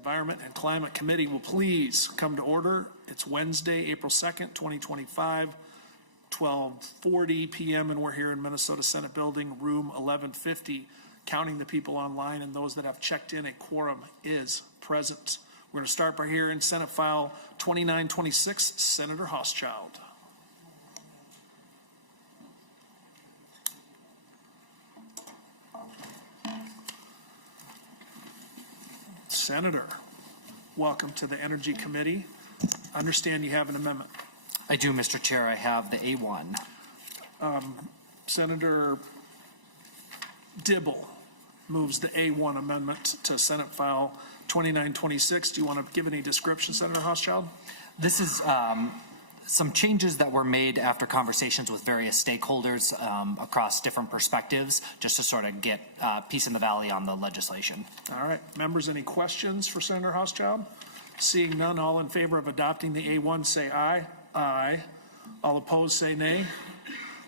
Environment and Climate Committee will please come to order. It's Wednesday, April 2nd, 2025, 12:40 p.m. and we're here in Minnesota Senate Building, room 1150. Counting the people online and those that have checked in, a quorum is present. We're going to start by hearing Senate File 2926, Senator Hauschild. Senator, welcome to the Energy Committee. I understand you have an amendment. I do, Mr. Chair. I have the A1. Senator Dibble moves the A1 amendment to Senate File 2926. Do you want to give any description, Senator Hauschild? This is some changes that were made after conversations with various stakeholders across different perspectives, just to sort of get peace in the valley on the legislation. All right. Members, any questions for Senator Hauschild? Seeing none, all in favor of adopting the A1 say aye. Aye. All opposed say nay.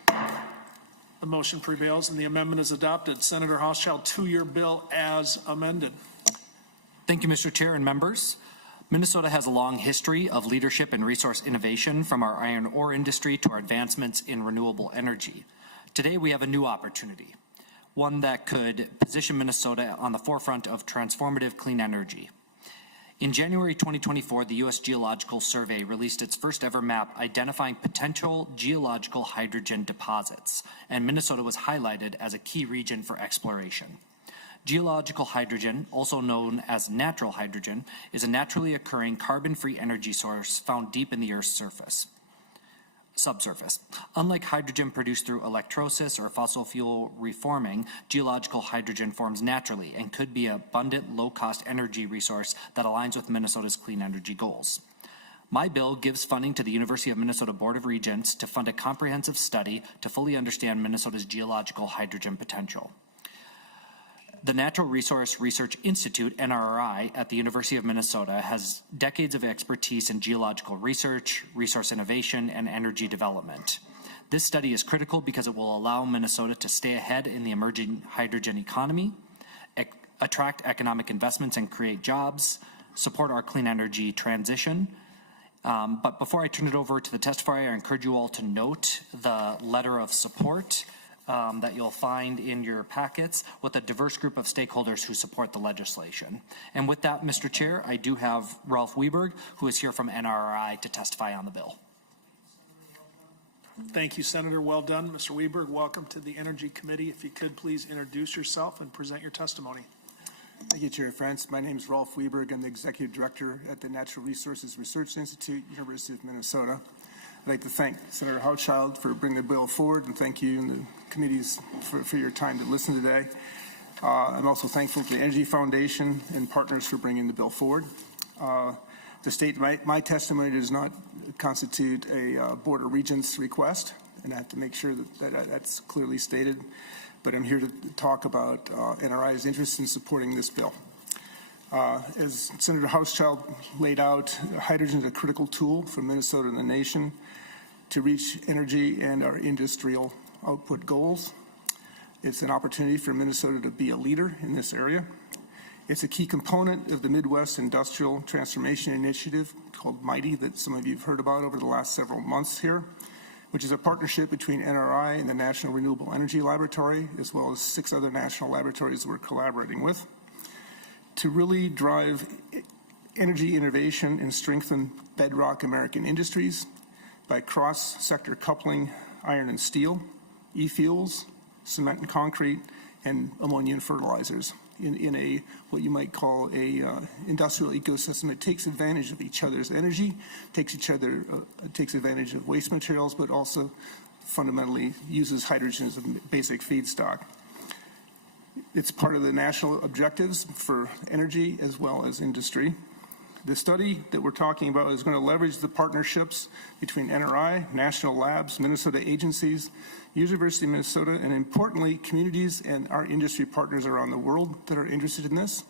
The motion prevails and the amendment is adopted. Senator Hauschild, to-year bill as amended. Thank you, Mr. Chair and members. Minnesota has a long history of leadership and resource innovation, from our iron ore industry to our advancements in renewable energy. Today we have a new opportunity, one that could position Minnesota on the forefront of transformative clean energy. In January 2024, the U.S. Geological Survey released its first ever map identifying potential geological hydrogen deposits, and Minnesota was highlighted as a key region for exploration. Geological hydrogen, also known as natural hydrogen, is a naturally occurring carbon-free energy source found deep in the Earth's subsurface. Unlike hydrogen produced through electrolysis or fossil fuel reforming, geological hydrogen forms naturally and could be an abundant, low-cost energy resource that aligns with Minnesota's clean energy goals. My bill gives funding to the University of Minnesota Board of Regents to fund a comprehensive study to fully understand Minnesota's geological hydrogen potential. The Natural Resource Research Institute, NRRI, at the University of Minnesota has decades of expertise in geological research, resource innovation, and energy development. This study is critical because it will allow Minnesota to stay ahead in the emerging hydrogen economy, attract economic investments and create jobs, support our clean energy transition. But before I turn it over to the testifier, I encourage you all to note the letter of support that you'll find in your packets with a diverse group of stakeholders who support the legislation. And with that, Mr. Chair, I do have Ralph Weberg, who is here from NRRI, to testify on the bill. Thank you, Senator. Well done. Mr. Weberg, welcome to the Energy Committee. If you could please introduce yourself and present your testimony. Thank you, Chair France. My name is Ralph Weberg. I'm the Executive Director at the Natural Resources Research Institute, University of Minnesota. I'd like to thank Senator Hauschild for bringing the bill forward, and thank you and the committees for your time to listen today. I'm also thankful to the Energy Foundation and partners for bringing the bill forward. To state my testimony does not constitute a Board of Regents request, and I have to make sure that that's clearly stated, but I'm here to talk about NRI's interest in supporting this bill. As Senator Hauschild laid out, hydrogen is a critical tool for Minnesota and the nation to reach energy and our industrial output goals. It's an opportunity for Minnesota to be a leader in this area. It's a key component of the Midwest Industrial Transformation Initiative called MIGHTY that some of you have heard about over the last several months here, which is a partnership between NRI and the National Renewable Energy Laboratory, as well as 6 other national laboratories we're collaborating with, to really drive energy innovation and strengthen bedrock American industries by cross-sector coupling iron and steel, e-fuels, cement and concrete, and ammonia and fertilizers in a what you might call a industrial ecosystem that takes advantage of each other's energy, takes advantage of waste materials, but also fundamentally uses hydrogen as a basic feedstock. It's part of the national objectives for energy as well as industry. The study that we're talking about is going to leverage the partnerships between NRI, national labs, Minnesota agencies, University of Minnesota, and importantly, communities and our industry partners around the world that are interested in this.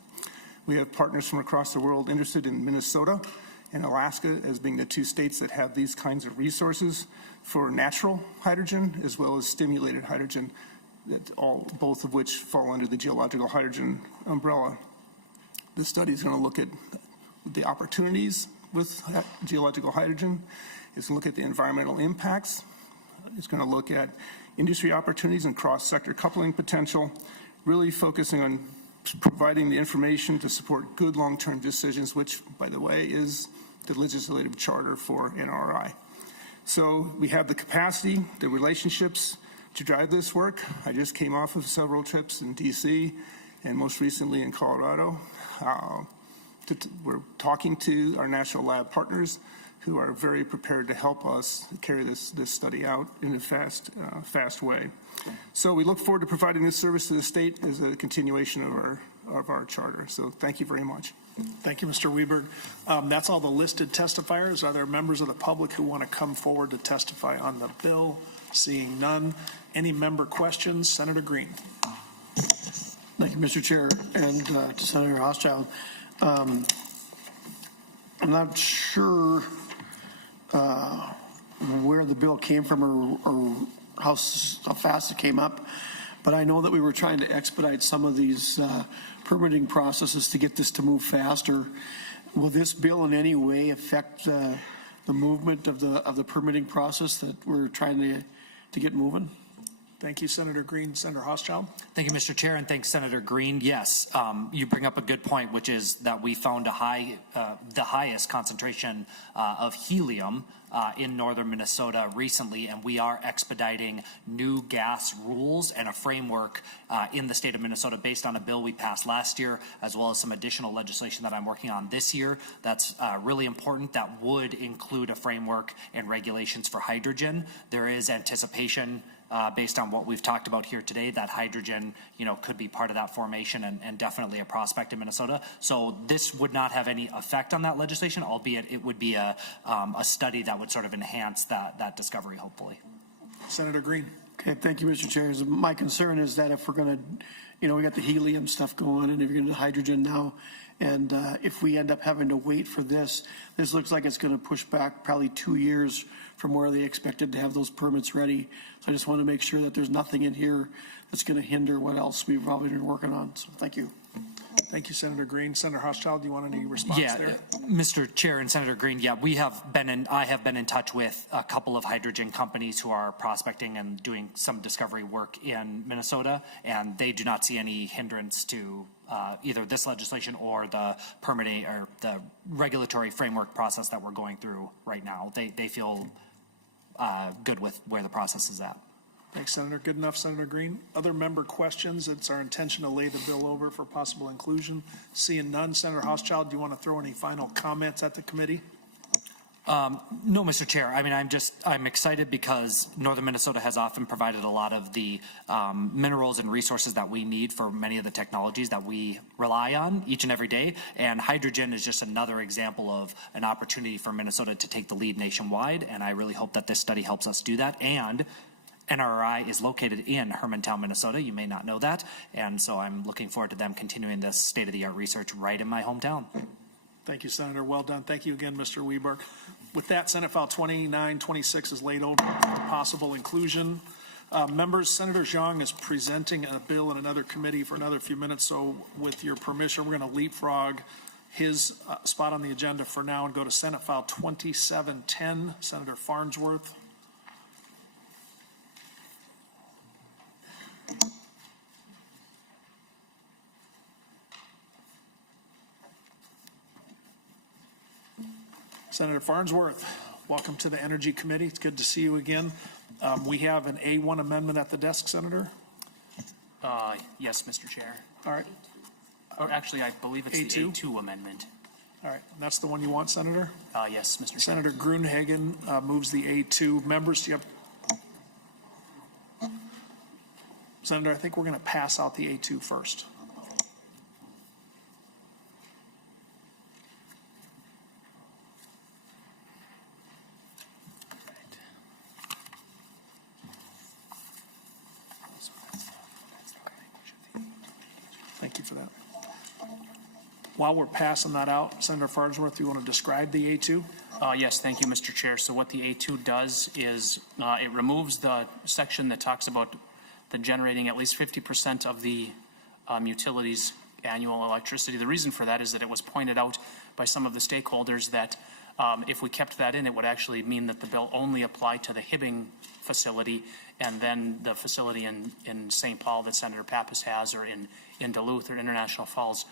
We have partners from across the world interested in Minnesota and Alaska as being the 2 states that have these kinds of resources for natural hydrogen as well as stimulated hydrogen, both of which fall under the geological hydrogen umbrella. This study is going to look at the opportunities with geological hydrogen. It's going to look at the environmental impacts. It's going to look at industry opportunities and cross-sector coupling potential, really focusing on providing the information to support good long-term decisions, which, by the way, is the legislative charter for NRI. So we have the capacity, the relationships to drive this work. I just came off of several trips in DC and most recently in Colorado. We're talking to our national lab partners who are very prepared to help us carry this study out in a fast way. So we look forward to providing this service to the state as a continuation of our charter. So thank you very much. Thank you, Mr. Weberg. That's all the listed testifiers. Are there members of the public who want to come forward to testify on the bill? Seeing none. Any member questions? Senator Green. Thank you, Mr. Chair, and to Senator Hauschild. I'm not sure where the bill came from or how fast it came up, but I know that we were trying to expedite some of these permitting processes to get this to move faster. Will this bill in any way affect the movement of the permitting process that we're trying to get moving? Thank you, Senator Green. Senator Hauschild. Thank you, Mr. Chair, and thanks, Senator Green. Yes, you bring up a good point, which is that we found the highest concentration of helium in northern Minnesota recently, and we are expediting new gas rules and a framework in the state of Minnesota based on a bill we passed last year, as well as some additional legislation that I'm working on this year. That's really important. That would include a framework and regulations for hydrogen. There is anticipation based on what we've talked about here today, that hydrogen, could be part of that formation and definitely a prospect in Minnesota. So this would not have any effect on that legislation, albeit it would be a study that would sort of enhance that discovery, hopefully. Senator Green. Okay, thank you, Mr. Chair. My concern is that if we're going to, we got the helium stuff going, and if you're going to hydrogen now, and if we end up having to wait for this looks like it's going to push back probably 2 years from where they expected to have those permits ready. So I just want to make sure that there's nothing in here that's going to hinder what else we've probably been working on. So thank you. Thank you, Senator Green. Senator Hauschild, do you want any response there? Mr. Chair and Senator Green, I have been in touch with a couple of hydrogen companies who are prospecting and doing some discovery work in Minnesota, and they do not see any hindrance to either this legislation or the permitting or the regulatory framework process that we're going through right now. They feel good with where the process is at. Thanks, Senator. Good enough, Senator Green. Other member questions? It's our intention to lay the bill over for possible inclusion. Seeing none, Senator Hauschild, do you want to throw any final comments at the committee? No, Mr. Chair. I mean, I'm excited because northern Minnesota has often provided a lot of the minerals and resources that we need for many of the technologies that we rely on each and every day. And hydrogen is just another example of an opportunity for Minnesota to take the lead nationwide. And I really hope that this study helps us do that. And NRI is located in Hermantown, Minnesota. You may not know that. And so I'm looking forward to them continuing this state-of-the-art research right in my hometown. Thank you, Senator. Well done. Thank you again, Mr. Weberg. With that, Senate File 2926 is laid over for possible inclusion. Members, Senator Xiong is presenting a bill in another committee for another few minutes. So with your permission, we're going to leapfrog his spot on the agenda for now and go to Senate File 2710, Senator Farnsworth. Senator Farnsworth, welcome to the Energy Committee. It's good to see you again. We have an A1 amendment at the desk, Senator. Yes, Mr. Chair. All right. Or actually, I believe it's A2? the A2 amendment. All right. That's the one you want, Senator? Yes, Mr. Chair. Senator Gruenhagen moves the A2. Members, do you have? Senator, I think we're going to pass out the A2 first. Thank you for that. While we're passing that out, Senator Farnsworth, do you want to describe the A2? Yes, thank you, Mr. Chair. So what the A2 does is it removes the section that talks about the generating at least 50% of the utilities annual electricity. The reason for that is that it was pointed out by some of the stakeholders that if we kept that in, it would actually mean that the bill only applied to the Hibbing facility, and then the facility in St. Paul that Senator Pappas has, or in Duluth or International Falls,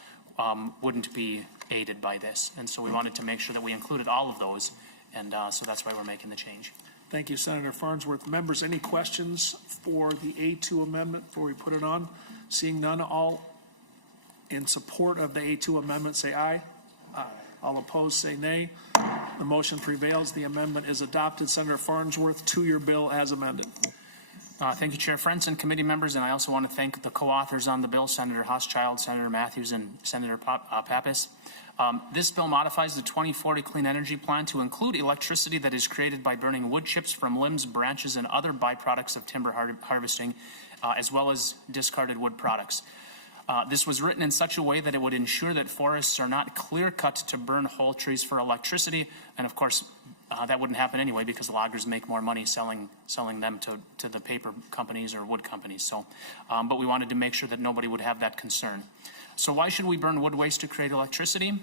wouldn't be aided by this. And so we wanted to make sure that we included all of those, and so that's why we're making the change. Thank you, Senator Farnsworth. Members, any questions for the A2 amendment before we put it on? Seeing none, all in support of the A2 amendment say aye. Aye. All opposed say nay. The motion prevails. The amendment is adopted. Senator Farnsworth, to your bill as amended. Thank you, Chair, friends, and committee members, and I also want to thank the co-authors on the bill, Senator Hauschild, Senator Matthews, and Senator Pappas. This bill modifies the 2040 Clean Energy Plan to include electricity that is created by burning wood chips from limbs, branches, and other byproducts of timber harvesting, as well as discarded wood products. This was written in such a way that it would ensure that forests are not clear-cut to burn whole trees for electricity, and of course, that wouldn't happen anyway because loggers make more money selling them to the paper companies or wood companies. So, but we wanted to make sure that nobody would have that concern. So why should we burn wood waste to create electricity?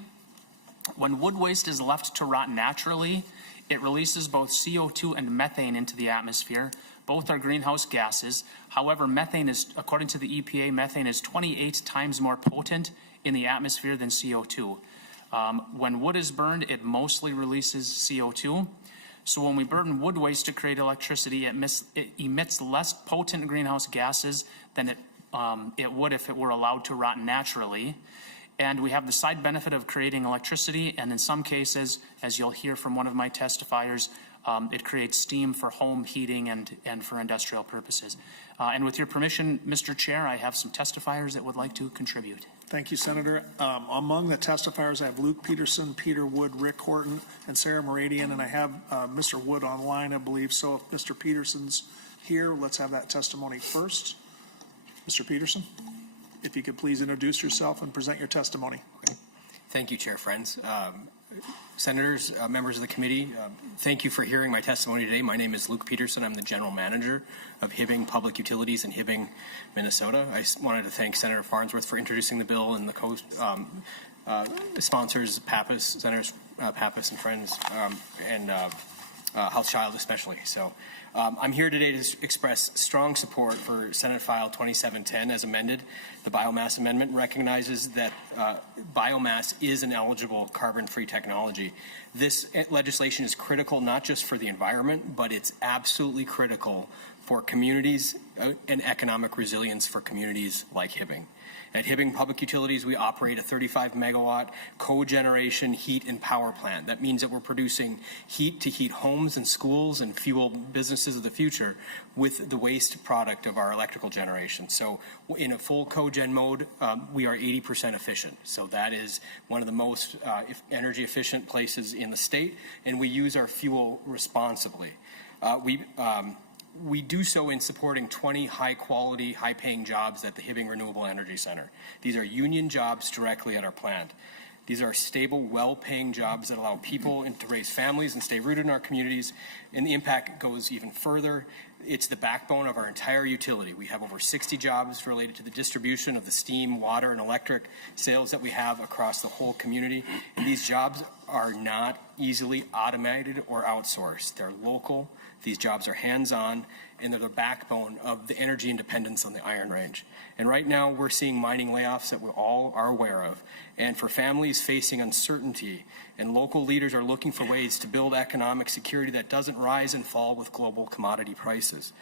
When wood waste is left to rot naturally, it releases both CO2 and methane into the atmosphere. Both are greenhouse gases. However, methane is, according to the EPA, methane is 28 times more potent in the atmosphere than CO2. When wood is burned, it mostly releases CO2. So when we burn wood waste to create electricity, it emits less potent greenhouse gases than it would if it were allowed to rot naturally. And we have the side benefit of creating electricity, and in some cases, as you'll hear from one of my testifiers, it creates steam for home heating and for industrial purposes. And with your permission, Mr. Chair, I have some testifiers that would like to contribute. Thank you, Senator. Among the testifiers, I have Luke Peterson, Peter Wood, Rick Horton, and Sarah Meridian, and I have Mr. Wood online, I believe. So if Mr. Peterson's here, let's have that testimony first. Mr. Peterson, if you could please introduce yourself and present your testimony. Okay. Thank you, Chair Friends. Senators, members of the committee, thank you for hearing my testimony today. My name is Luke Peterson. I'm the General Manager of Hibbing Public Utilities in Hibbing, Minnesota. I wanted to thank Senator Farnsworth for introducing the bill and the sponsors, Senators Pappas and friends, and Hauschild especially. So I'm here today to express strong support for Senate File 2710 as amended. The biomass amendment recognizes that biomass is an eligible carbon-free technology. This legislation is critical not just for the environment, but it's absolutely critical for communities and economic resilience for communities like Hibbing. At Hibbing Public Utilities, we operate a 35-megawatt cogeneration heat and power plant. That means that we're producing heat to heat homes and schools and fuel businesses of the future with the waste product of our electrical generation. So in a full cogen mode, we are 80% efficient. So that is one of the most energy efficient places in the state, and we use our fuel responsibly. We do so in supporting 20 high-quality, high-paying jobs at the Hibbing Renewable Energy Center. These are union jobs directly at our plant. These are stable, well-paying jobs that allow people to raise families and stay rooted in our communities, and the impact goes even further. It's the backbone of our entire utility. We have over 60 jobs related to the distribution of the steam, water, and electric sales that we have across the whole community. And these jobs are not easily automated or outsourced. They're local. These jobs are hands-on, and they're the backbone of the energy independence on the Iron Range. And right now, we're seeing mining layoffs that we all are aware of. And for families facing uncertainty, and local leaders are looking for ways to build economic security that doesn't rise and fall with global commodity prices.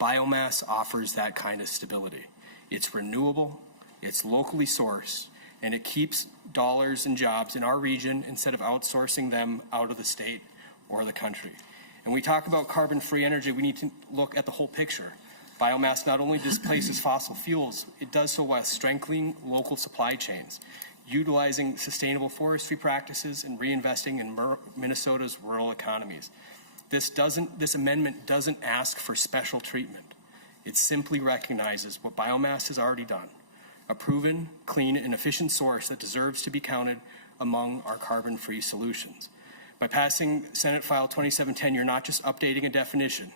Biomass offers that kind of stability. It's renewable, it's locally sourced, and it keeps dollars and jobs in our region instead of outsourcing them out of the state or the country. And we talk about carbon-free energy, we need to look at the whole picture. Biomass not only displaces fossil fuels, it does so while strengthening local supply chains, utilizing sustainable forestry practices, and reinvesting in Minnesota's rural economies. This amendment doesn't ask for special treatment. It simply recognizes what biomass has already done, a proven, clean, and efficient source that deserves to be counted among our carbon-free solutions. By passing Senate File 2710, you're not just updating a definition,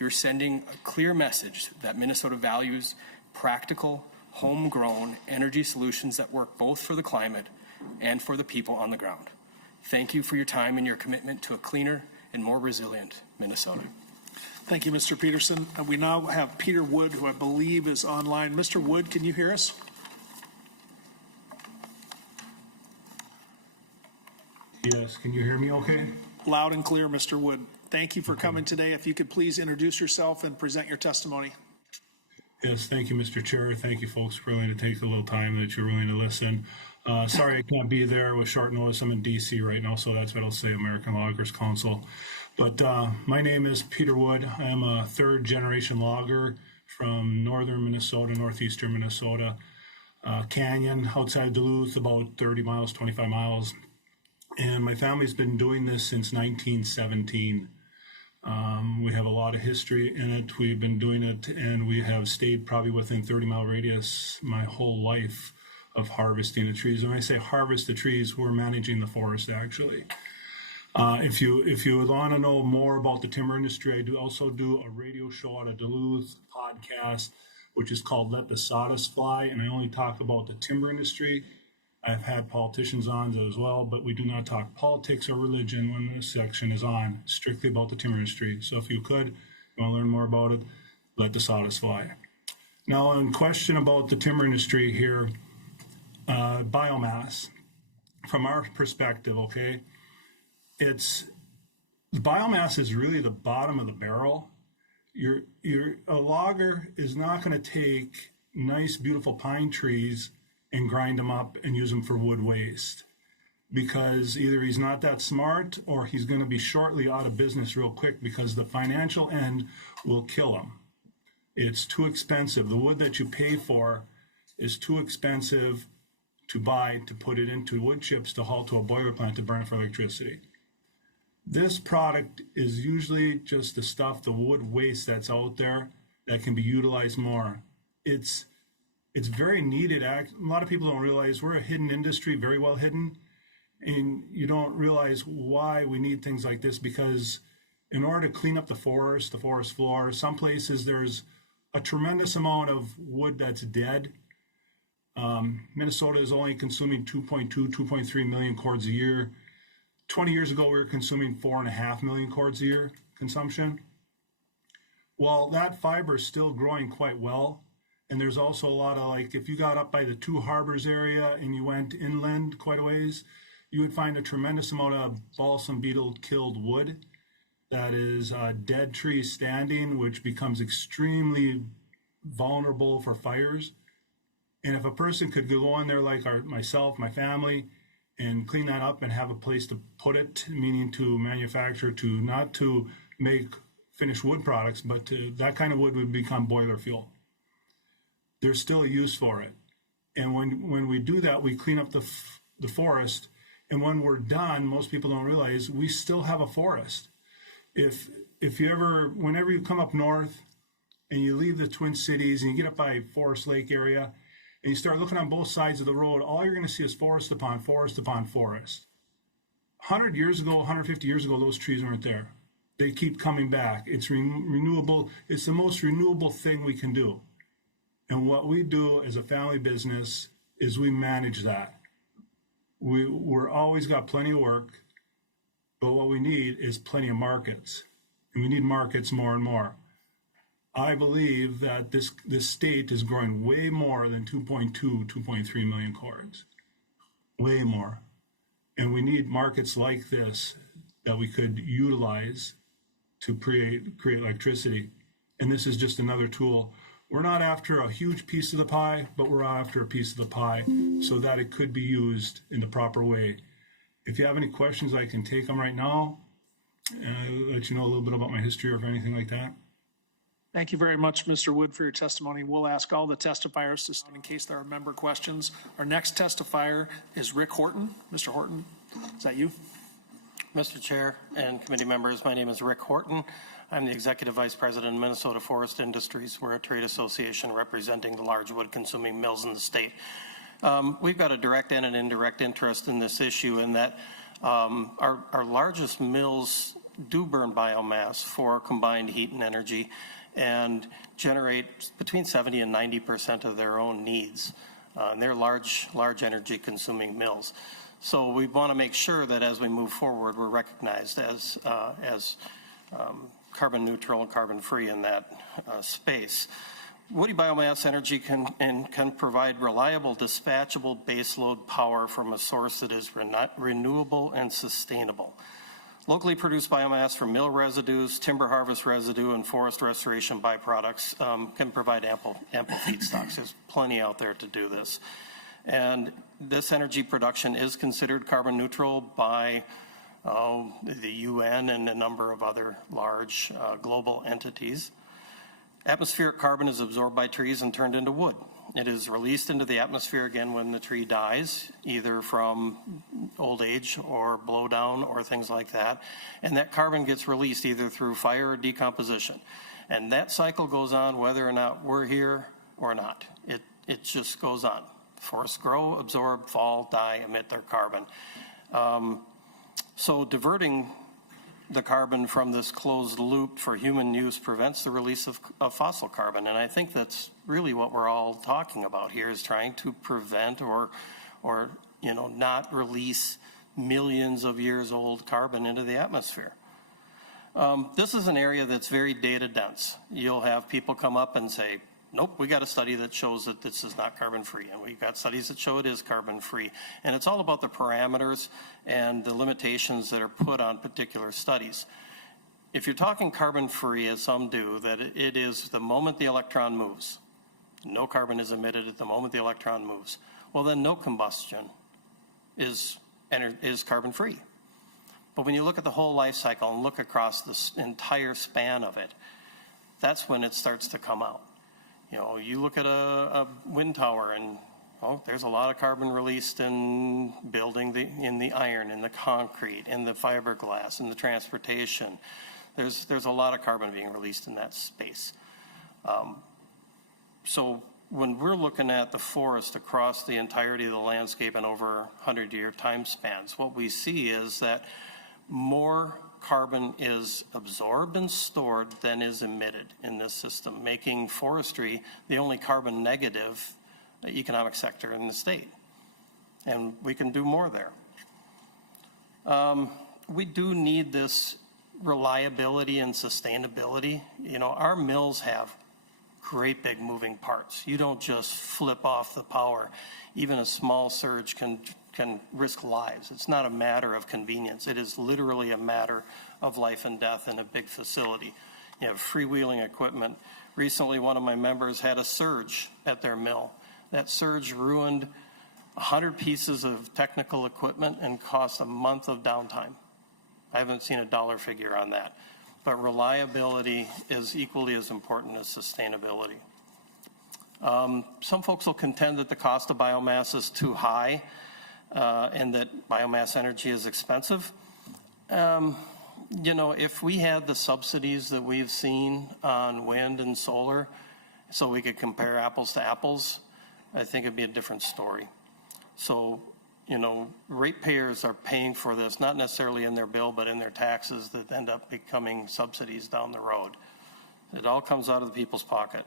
you're sending a clear message that Minnesota values practical, homegrown energy solutions that work both for the climate and for the people on the ground. Thank you for your time and your commitment to a cleaner and more resilient Minnesota. Thank you, Mr. Peterson. We now have Peter Wood, who I believe is online. Mr. Wood, can you hear us? Yes, can you hear me okay? Loud and clear, Mr. Wood. Thank you for coming today. If you could please introduce yourself and present your testimony. Yes, thank you, Mr. Chair. Thank you, folks, for willing to take a little time that you're willing to listen. Sorry I can't be there with short notice. I'm in D.C. right now, so that's what I'll say, American Loggers Council. But my name is Peter Wood. I am a third-generation logger from northern Minnesota, northeastern Minnesota. Canyon, outside Duluth, about 30 miles, 25 miles. And my family's been doing this since 1917. We have a lot of history in it. We've been doing it, and we have stayed probably within 30-mile radius my whole life of harvesting the trees. When I say harvest the trees, we're managing the forest, actually. If you want to know more about the timber industry, I do also do a radio show out of Duluth, podcast, which is called Let the Sawdust Fly, and I only talk about the timber industry. I've had politicians on as well, but we do not talk politics or religion when this section is on, strictly about the timber industry. So if you want to learn more about it, let the sawdust fly. Now, in question about the timber industry here, biomass, from our perspective, okay, the biomass is really the bottom of the barrel. A logger is not going to take nice, beautiful pine trees and grind them up and use them for wood waste, because either he's not that smart or he's going to be shortly out of business real quick because the financial end will kill him. It's too expensive. The wood that you pay for is too expensive to buy to put it into wood chips to haul to a boiler plant to burn for electricity. This product is usually just the stuff, the wood waste that's out there that can be utilized more. It's very needed. A lot of people don't realize we're a hidden industry, very well hidden, and you don't realize why we need things like this, because in order to clean up the forest floor, some places there's a tremendous amount of wood that's dead. Minnesota is only consuming 2.3 million cords a year. 20 years ago, we were consuming 4.5 million cords a year consumption. Well, that fiber is still growing quite well. And there's also a lot of, like, if you got up by the Two Harbors area and you went inland quite a ways, you would find a tremendous amount of balsam beetle killed wood that is dead trees standing, which becomes extremely vulnerable for fires. And if a person could go in there like myself, my family, and clean that up and have a place to put it, meaning to manufacture, to not to make finished wood products, but that kind of wood would become boiler fuel. There's still a use for it. And when we do that, we clean up the forest. And when we're done, most people don't realize we still have a forest. Whenever you come up north and you leave the Twin Cities and you get up by Forest Lake area and you start looking on both sides of the road, all you're going to see is forest upon forest upon forest. 100 years ago, 150 years ago, those trees weren't there. They keep coming back. It's renewable. It's the most renewable thing we can do. And what we do as a family business is we manage that. We're always got plenty of work, but what we need is plenty of markets. And we need markets more and more. I believe that this state is growing way more than 2.3 million cords. Way more. And we need markets like this that we could utilize to create electricity. And this is just another tool. We're not after a huge piece of the pie, but we're after a piece of the pie so that it could be used in the proper way. If you have any questions, I can take them right now and let you know a little bit about my history or anything like that. Thank you very much, Mr. Wood, for your testimony. We'll ask all the testifiers to stand in case there are member questions. Our next testifier is Rick Horton. Mr. Horton, is that you? Mr. Chair and committee members, my name is Rick Horton. I'm the Executive Vice President of Minnesota Forest Industries. We're a trade association representing the large wood-consuming mills in the state. We've got a direct and an indirect interest in this issue in that our largest mills do burn biomass for combined heat and energy. and generate between 70 and 90% of their own needs. And they're large energy consuming mills. So we want to make sure that as we move forward, we're recognized as carbon neutral and carbon free in that space. Woody biomass energy can provide reliable, dispatchable baseload power from a source that is renewable and sustainable. Locally produced biomass from mill residues, timber harvest residue, and forest restoration byproducts can provide ample feedstocks. There's plenty out there to do this. And this energy production is considered carbon neutral by the UN and a number of other large global entities. Atmospheric carbon is absorbed by trees and turned into wood. It is released into the atmosphere again when the tree dies, either from old age or blowdown or things like that. And that carbon gets released either through fire or decomposition. And that cycle goes on whether or not we're here or not. It just goes on. Forests grow, absorb, fall, die, emit their carbon. So diverting the carbon from this closed loop for human use prevents the release of fossil carbon. And I think that's really what we're all talking about here, is trying to prevent or not release millions of years old carbon into the atmosphere. This is an area that's very data dense. You'll have people come up and say, nope, we got a study that shows that this is not carbon free, and we've got studies that show it is carbon free. And it's all about the parameters and the limitations that are put on particular studies. If you're talking carbon free, as some do, that it is the moment the electron moves, no carbon is emitted at the moment the electron moves, well then no combustion is carbon free. But when you look at the whole life cycle and look across this entire span of it, that's when it starts to come out. You know, you look at a wind tower and, there's a lot of carbon released in building in the iron, in the concrete, in the fiberglass, in the transportation. There's a lot of carbon being released in that space. So when we're looking at the forest across the entirety of the landscape and over 100-year time spans, what we see is that more carbon is absorbed and stored than is emitted in this system, making forestry the only carbon negative economic sector in the state. And we can do more there. We do need this reliability and sustainability. You know, our mills have great big moving parts. You don't just flip off the power. Even a small surge can risk lives. It's not a matter of convenience. It is literally a matter of life and death in a big facility. You have freewheeling equipment. Recently, one of my members had a surge at their mill. That surge ruined 100 pieces of technical equipment and cost a month of downtime. I haven't seen a dollar figure on that. But reliability is equally as important as sustainability. Some folks will contend that the cost of biomass is too high and that biomass energy is expensive. If we had the subsidies that we've seen on wind and solar so we could compare apples to apples, I think it'd be a different story. So, ratepayers are paying for this, not necessarily in their bill, but in their taxes that end up becoming subsidies down the road. It all comes out of the people's pocket.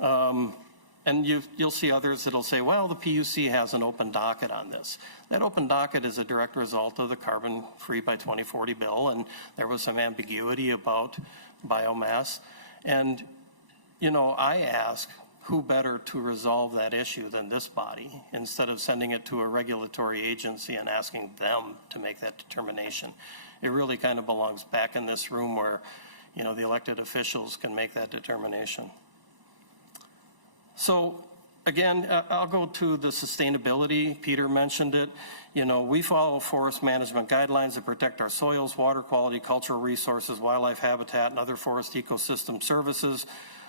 And you'll see others that'll say, well, the PUC has an open docket on this. That open docket is a direct result of the Carbon Free by 2040 bill, and there was some ambiguity about biomass. And, I ask, who better to resolve that issue than this body, instead of sending it to a regulatory agency and asking them to make that determination? It really kind of belongs back in this room where, the elected officials can make that determination. So again, I'll go to the sustainability. Peter mentioned it. We follow forest management guidelines that protect our soils, water quality, cultural resources, wildlife habitat, and other forest ecosystem services.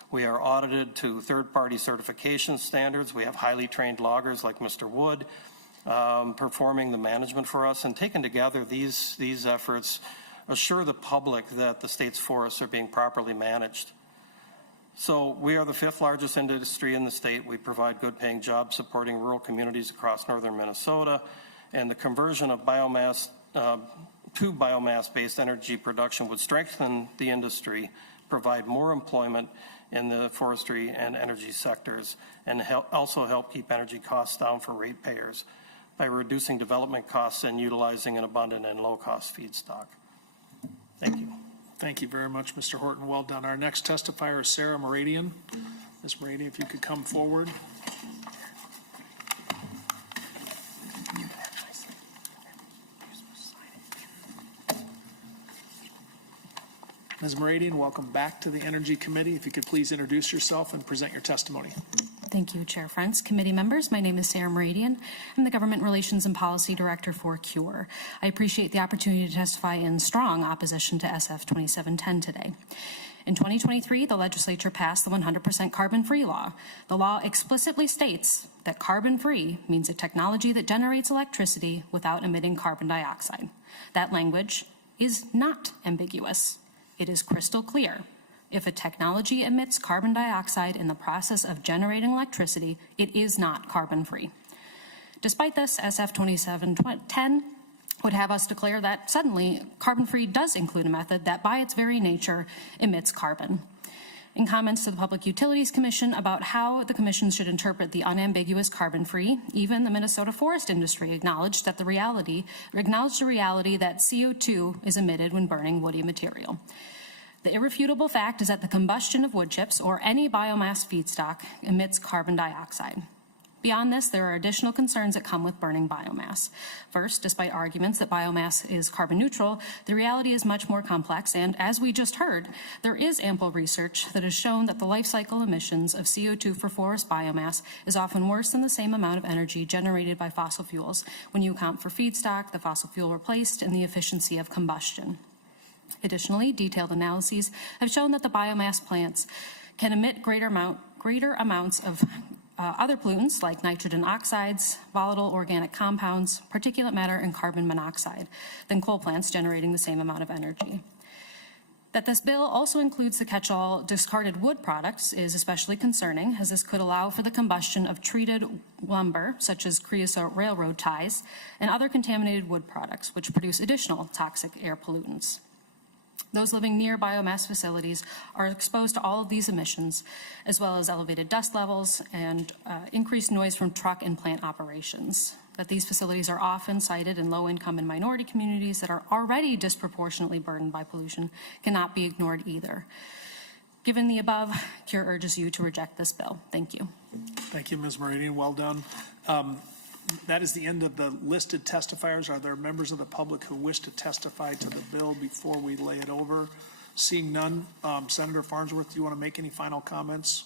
We are audited to third-party certification standards. We have highly trained loggers like Mr. Wood performing the management for us. And taken together, these efforts assure the public that the state's forests are being properly managed. So we are the 5th largest industry in the state. We provide good paying jobs supporting rural communities across northern Minnesota. And the conversion of biomass to biomass-based energy production would strengthen the industry, provide more employment in the forestry and energy sectors, and also help keep energy costs down for ratepayers by reducing development costs and utilizing an abundant and low-cost feedstock. Thank you. Thank you very much, Mr. Horton. Well done. Our next testifier is Sarah Meridian. Ms. Meridian, if you could come forward. Ms. Meridian, welcome back to the Energy Committee. If you could please introduce yourself and present your testimony. Thank you, Chair Friends. Committee members, my name is Sarah Meridian. I'm the Government Relations and Policy Director for CURE. I appreciate the opportunity to testify in strong opposition to SF 2710 today. In 2023, the legislature passed the 100% carbon-free law. The law explicitly states that carbon-free means a technology that generates electricity without emitting carbon dioxide. That language is not ambiguous. It is crystal clear. If a technology emits carbon dioxide in the process of generating electricity, it is not carbon-free. Despite this, SF 2710 would have us declare that suddenly carbon-free does include a method that by its very nature emits carbon. In comments to the Public Utilities Commission about how the commission should interpret the unambiguous carbon-free, even the Minnesota forest industry acknowledged the reality that CO2 is emitted when burning woody material. The irrefutable fact is that the combustion of wood chips or any biomass feedstock emits carbon dioxide. Beyond this, there are additional concerns that come with burning biomass. First, despite arguments that biomass is carbon neutral, the reality is much more complex, and as we just heard, there is ample research that has shown that the life cycle emissions of CO2 for forest biomass is often worse than the same amount of energy generated by fossil fuels when you account for feedstock, the fossil fuel replaced, and the efficiency of combustion. Additionally, detailed analyses have shown that the biomass plants can emit greater amounts of other pollutants like nitrogen oxides, volatile organic compounds, particulate matter, and carbon monoxide than coal plants generating the same amount of energy. That this bill also includes the catch-all discarded wood products is especially concerning, as this could allow for the combustion of treated lumber, such as creosote railroad ties, and other contaminated wood products, which produce additional toxic air pollutants. Those living near biomass facilities are exposed to all of these emissions, as well as elevated dust levels and increased noise from truck and plant operations. That these facilities are often sited in low-income and minority communities that are already disproportionately burdened by pollution cannot be ignored either. Given the above, CURE urges you to reject this bill. Thank you. Thank you, Ms. Meridian. Well done. That is the end of the listed testifiers. Are there members of the public who wish to testify to the bill before we lay it over? Seeing none, Senator Farnsworth, do you want to make any final comments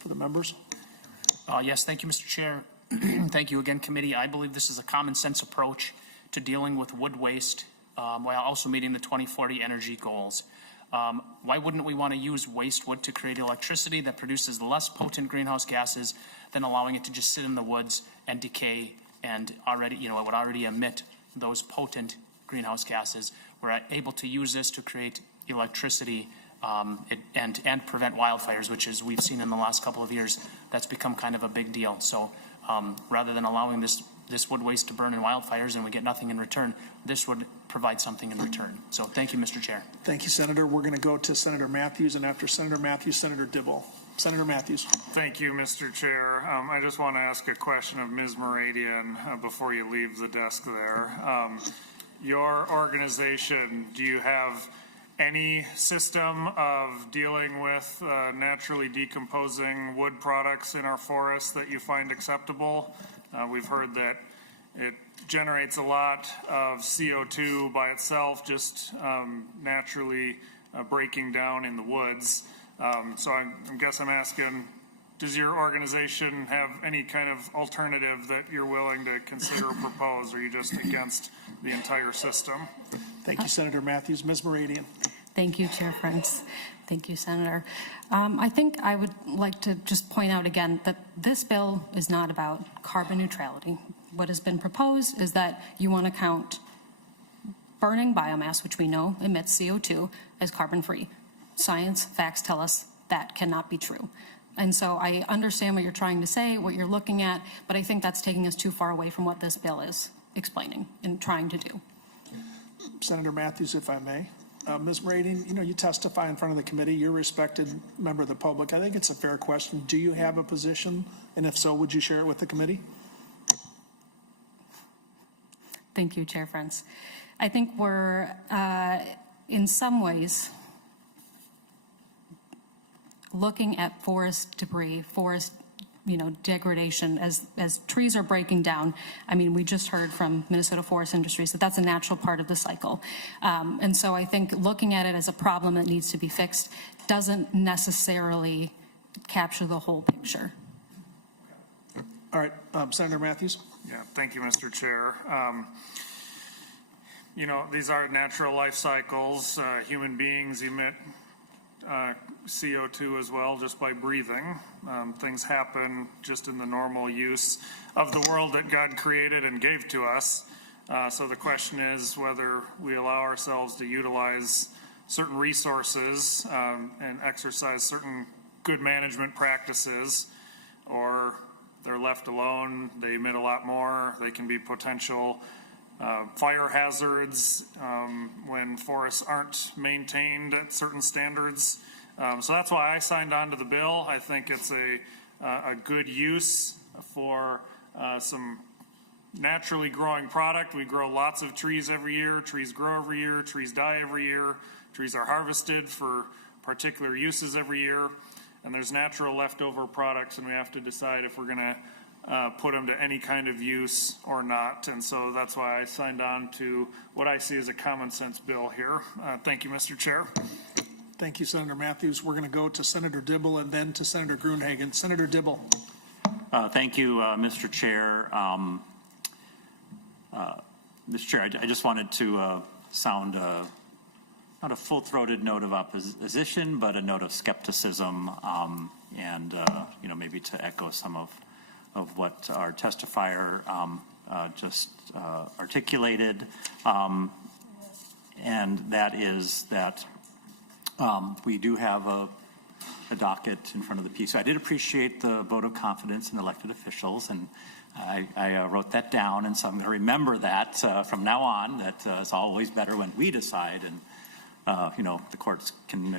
for the members? Yes, thank you, Mr. Chair. Thank you again, committee. I believe this is a common sense approach to dealing with wood waste while also meeting the 2040 energy goals. Why wouldn't we want to use waste wood to create electricity that produces less potent greenhouse gases than allowing it to just sit in the woods and decay and already, it would already emit those potent greenhouse gases. We're able to use this to create electricity and prevent wildfires, which is we've seen in the last couple of years, that's become kind of a big deal. So rather than allowing this wood waste to burn in wildfires and we get nothing in return, this would provide something in return. So thank you, Mr. Chair. Thank you, Senator. We're going to go to Senator Matthews, and after Senator Matthews, Senator Dibble. Senator Matthews. Thank you, Mr. Chair. I just want to ask a question of Ms. Meridian before you leave the desk there. Your organization, do you have any system of dealing with naturally decomposing wood products in our forests that you find acceptable? We've heard that it generates a lot of CO2 by itself, just naturally breaking down in the woods. So I guess I'm asking, does your organization have any kind of alternative that you're willing to consider or propose, or are you just against the entire system? Thank you, Senator Matthews. Ms. Meridian. Thank you, Chair Friends. Thank you, Senator. I think I would like to just point out again that this bill is not about carbon neutrality. What has been proposed is that you want to count burning biomass, which we know emits CO2, as carbon-free. Science, facts tell us that cannot be true. And so I understand what you're trying to say, what you're looking at, but I think that's taking us too far away from what this bill is explaining and trying to do. Senator Matthews, if I may. Ms. Meridian, you testify in front of the committee. You're a respected member of the public. I think it's a fair question. Do you have a position? And if so, would you share it with the committee? Thank you, Chair Frantz. I think we're, in some ways, looking at forest debris, forest degradation as trees are breaking down. I mean, we just heard from Minnesota Forest Industries that that's a natural part of the cycle. And so I think looking at it as a problem that needs to be fixed doesn't necessarily capture the whole picture. All right, Senator Matthews. Yeah, thank you, Mr. Chair. These are natural life cycles. Human beings emit CO2 as well just by breathing. Things happen just in the normal use of the world that God created and gave to us. So the question is whether we allow ourselves to utilize certain resources and exercise certain good management practices, or they're left alone, they emit a lot more, they can be potential fire hazards when forests aren't maintained at certain standards. So that's why I signed on to the bill. I think it's a good use for some naturally growing product. We grow lots of trees every year. Trees grow every year. Trees die every year. Trees are harvested for particular uses every year. And there's natural leftover products, and we have to decide if we're going to put them to any kind of use or not. And so that's why I signed on to what I see as a common sense bill here. Thank you, Mr. Chair. Thank you, Senator Matthews. We're going to go to Senator Dibble and then to Senator Gruenhagen. Senator Dibble. Thank you, Mr. Chair. Mr. Chair, I just wanted to sound not a full-throated note of opposition, but a note of skepticism, and maybe to echo some of what our testifier just articulated, and that is that we do have a docket in front of the piece. So I did appreciate the vote of confidence in elected officials, and I wrote that down, and so I'm going to remember that from now on, that it's always better when we decide, and the courts can,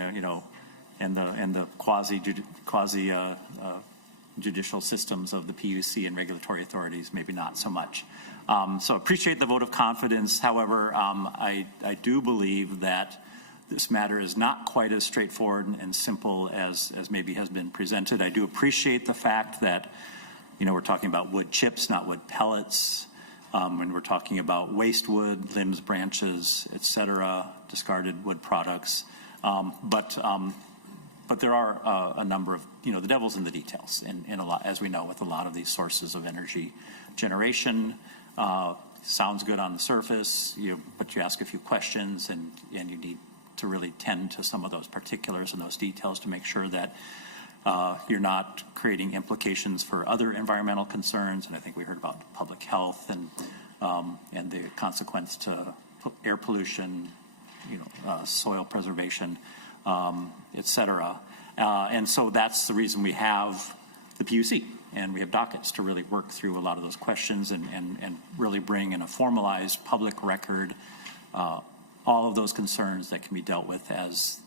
and the quasi judicial systems of the PUC and regulatory authorities, maybe not so much. So appreciate the vote of confidence. However, I do believe that this matter is not quite as straightforward and simple as maybe has been presented. I do appreciate the fact that, we're talking about wood chips, not wood pellets. When we're talking about waste wood, limbs, branches, et cetera, discarded wood products. But there are a number of, the devil's in the details in a lot, as we know, with a lot of these sources of energy generation. Sounds good on the surface, but you ask a few questions, and you need to really tend to some of those particulars and those details to make sure that you're not creating implications for other environmental concerns. And I think we heard about public health and the consequence to air pollution, soil preservation, et cetera. And so that's the reason we have the PUC, and we have dockets to really work through a lot of those questions and really bring in a formalized public record all of those concerns that can be dealt with as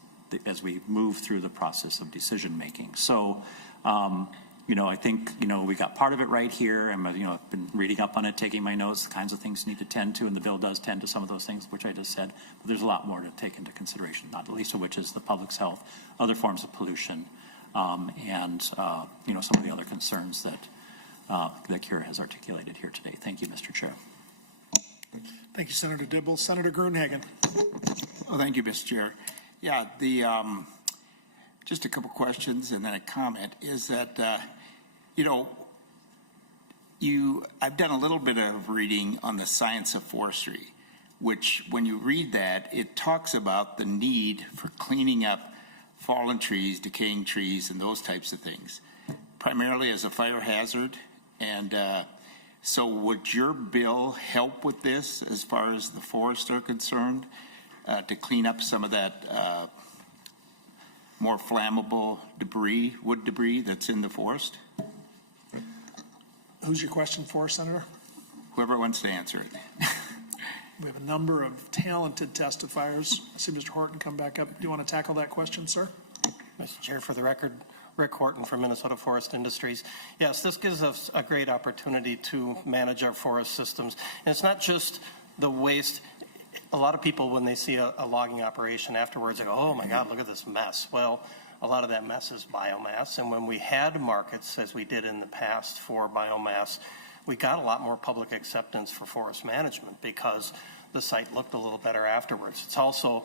we move through the process of decision making. So, I think, we got part of it right here, and, I've been reading up on it, taking my notes, the kinds of things you need to tend to, and the bill does tend to some of those things, which I just said, but there's a lot more to take into consideration, not the least of which is the public's health, other forms of pollution, and, some of the other concerns that Kira has articulated here today. Thank you, Mr. Chair. Thank you, Senator Dibble. Senator Gruenhagen. Well, thank you, Mr. Chair. Yeah, just a couple questions and then a comment is that, I've done a little bit of reading on the science of forestry, which when you read that, it talks about the need for cleaning up fallen trees, decaying trees, and those types of things, primarily as a fire hazard. And so would your bill help with this as far as the forests are concerned, to clean up some of that more flammable debris, wood debris that's in the forest? Who's your question for, Senator? Whoever wants to answer it. We have a number of talented testifiers. I see Mr. Horton come back up. Do you want to tackle that question, sir? Mr. Chair, for the record, Rick Horton from Minnesota Forest Industries. Yes, this gives us a great opportunity to manage our forest systems. And it's not just the waste. A lot of people, when they see a logging operation afterwards, they go, oh my God, look at this mess. Well, a lot of that mess is biomass. And when we had markets, as we did in the past for biomass, we got a lot more public acceptance for forest management because the site looked a little better afterwards. It's also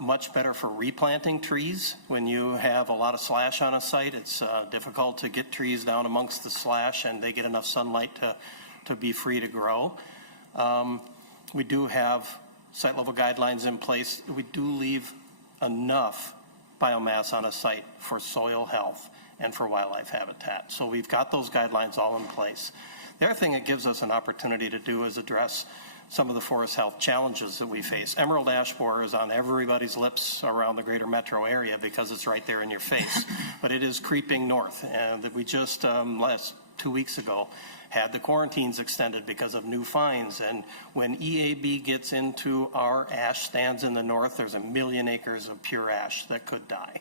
much better for replanting trees. When you have a lot of slash on a site, it's difficult to get trees down amongst the slash and they get enough sunlight to be free to grow. We do have site level guidelines in place. We do leave enough biomass on a site for soil health and for wildlife habitat. So we've got those guidelines all in place. The other thing it gives us an opportunity to do is address some of the forest health challenges that we face. Emerald ash borer is on everybody's lips around the greater metro area because it's right there in your face, but it is creeping north. And we just, 2 weeks ago, had the quarantines extended because of new fines. And when EAB gets into our ash stands in the north, there's 1 million acres of pure ash that could die.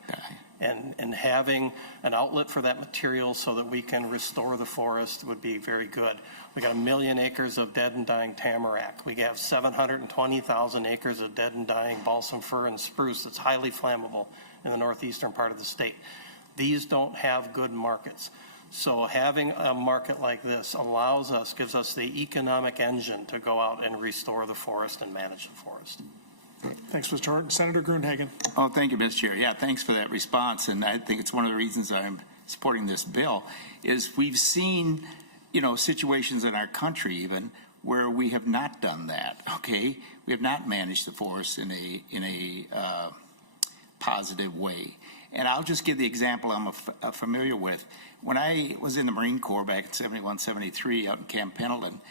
And having an outlet for that material so that we can restore the forest would be very good. We got 1 million acres of dead and dying tamarack. We have 720,000 acres of dead and dying balsam fir and spruce that's highly flammable in the northeastern part of the state. These don't have good markets. So having a market like this allows us, gives us the economic engine to go out and restore the forest and manage the forest. Thanks, Mr. Horton. Senator Gruenhagen. Oh, thank you, Mr. Chair. Yeah, thanks for that response. And I think it's one of the reasons I'm supporting this bill is we've seen, situations in our country even where we have not done that, okay? We have not managed the forest in a positive way. And I'll just give the example I'm familiar with. When I was in the Marine Corps back in 71, 73 out in Camp Pendleton,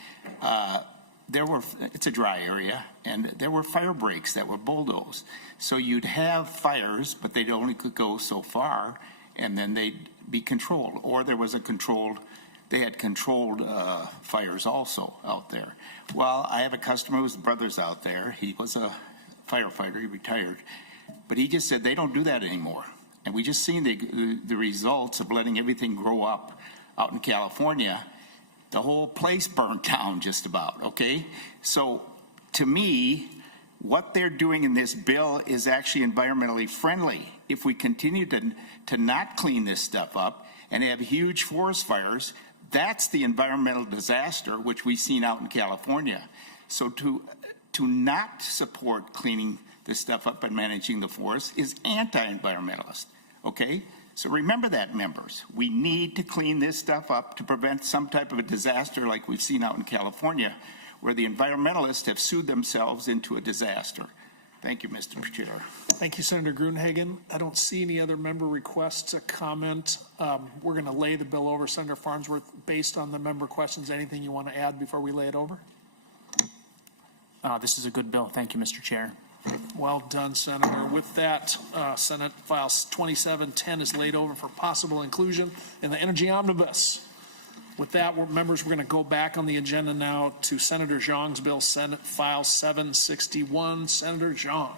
it's a dry area, and there were fire breaks that were bulldozed. So you'd have fires, but they'd only could go so far, and then they'd be controlled. Or there was they had controlled fires also out there. Well, I have a customer whose brother's out there. He was a firefighter, he retired. But he just said they don't do that anymore. And we just seen the results of letting everything grow up out in California. The whole place burned down just about, okay? So to me, what they're doing in this bill is actually environmentally friendly. If we continue to not clean this stuff up and have huge forest fires, that's the environmental disaster which we've seen out in California. So to not support cleaning this stuff up and managing the forest is anti-environmentalist, okay? So remember that, members. We need to clean this stuff up to prevent some type of a disaster like we've seen out in California, where the environmentalists have sued themselves into a disaster. Thank you, Mr. Chair. Thank you, Senator Gruenhagen. I don't see any other member requests to comment. We're going to lay the bill over. Senator Farnsworth, based on the member questions, anything you want to add before we lay it over? This is a good bill. Thank you, Mr. Chair. Well done, Senator. With that, Senate File 2710 is laid over for possible inclusion in the Energy Omnibus. With that, members, we're going to go back on the agenda now to Senator Xiong's bill, Senate File 761. Senator Xiong.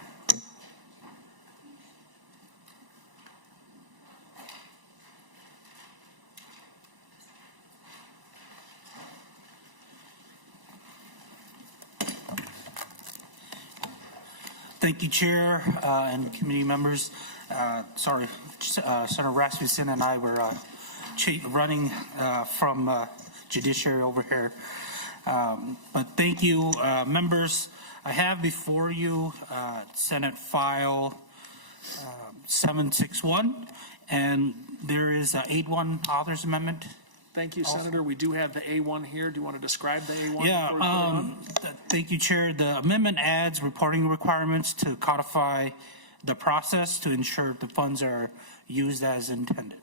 Thank you, Chair and committee members. Senator Rasmusson and I were running from Judiciary over here. But thank you, members. I have before you Senate File 761, and there is a 8-1 Authors Amendment. Thank you, Senator. We do have the A1 here. Do you want to describe the A1? Yeah, thank you, Chair. The amendment adds reporting requirements to codify the process to ensure the funds are used as intended.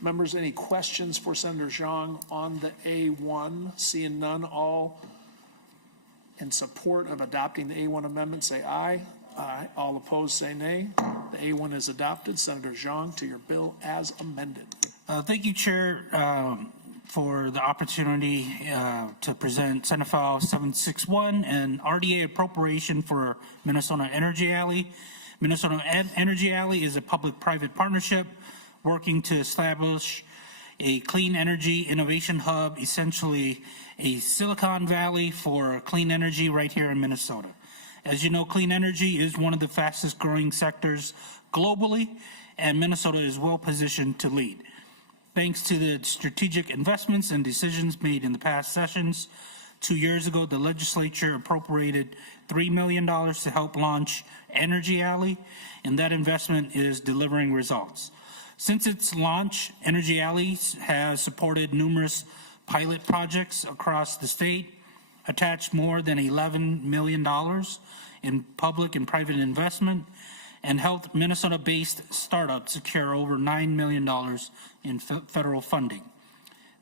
Members, any questions for Senator Xiong on the A1? Seeing none, all in support of adopting the A1 amendment, say aye. Aye. All opposed, say nay. The A1 is adopted. Senator Xiong, to your bill as amended. Thank you, Chair. for the opportunity to present Senate File 761 and RDA appropriation for Minnesota Energy Alley. Minnesota Energy Alley is a public-private partnership working to establish a clean energy innovation hub, essentially a Silicon Valley for clean energy right here in Minnesota. As you know, clean energy is one of the fastest growing sectors globally, and Minnesota is well positioned to lead. Thanks to the strategic investments and decisions made in the past sessions, 2 years ago, the legislature appropriated $3 million to help launch Energy Alley, and that investment is delivering results. Since its launch, Energy Alley has supported numerous pilot projects across the state, attached more than $11 million in public and private investment, and helped Minnesota-based startups secure over $9 million in federal funding.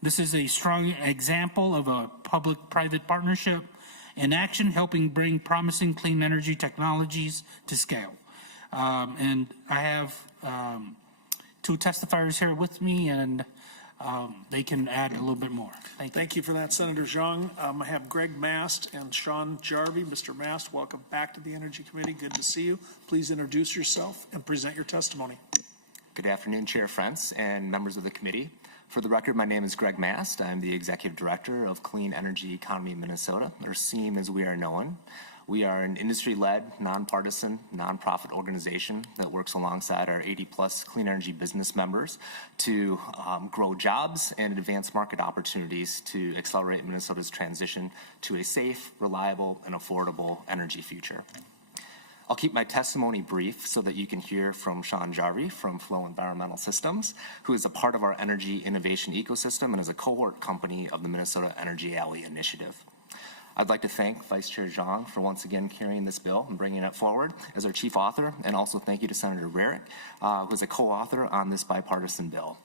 This is a strong example of a public-private partnership in action, helping bring promising clean energy technologies to scale. And I have two testifiers here with me, and they can add a little bit more. Thank you for that, Senator Xiong. I have Greg Mast and Sean Jarvie. Mr. Mast, welcome back to the Energy Committee. Good to see you. Please introduce yourself and present your testimony. Good afternoon, Chair Frentz and members of the committee. For the record, my name is Greg Mast. I'm the Executive Director of Clean Energy Economy Minnesota, or SEAM as we are known. We are an industry-led, nonpartisan, nonprofit organization that works alongside our 80-plus clean energy business members to grow jobs and advance market opportunities to accelerate Minnesota's transition to a safe, reliable, and affordable energy future. I'll keep my testimony brief so that you can hear from Sean Jarvie from Flow Environmental Systems, who is a part of our energy innovation ecosystem and is a cohort company of the Minnesota Energy Alley Initiative. I'd like to thank Vice Chair Xiong for once again carrying this bill and bringing it forward as our chief author, and also thank you to Senator Rarick, who is a co-author on this bipartisan bill.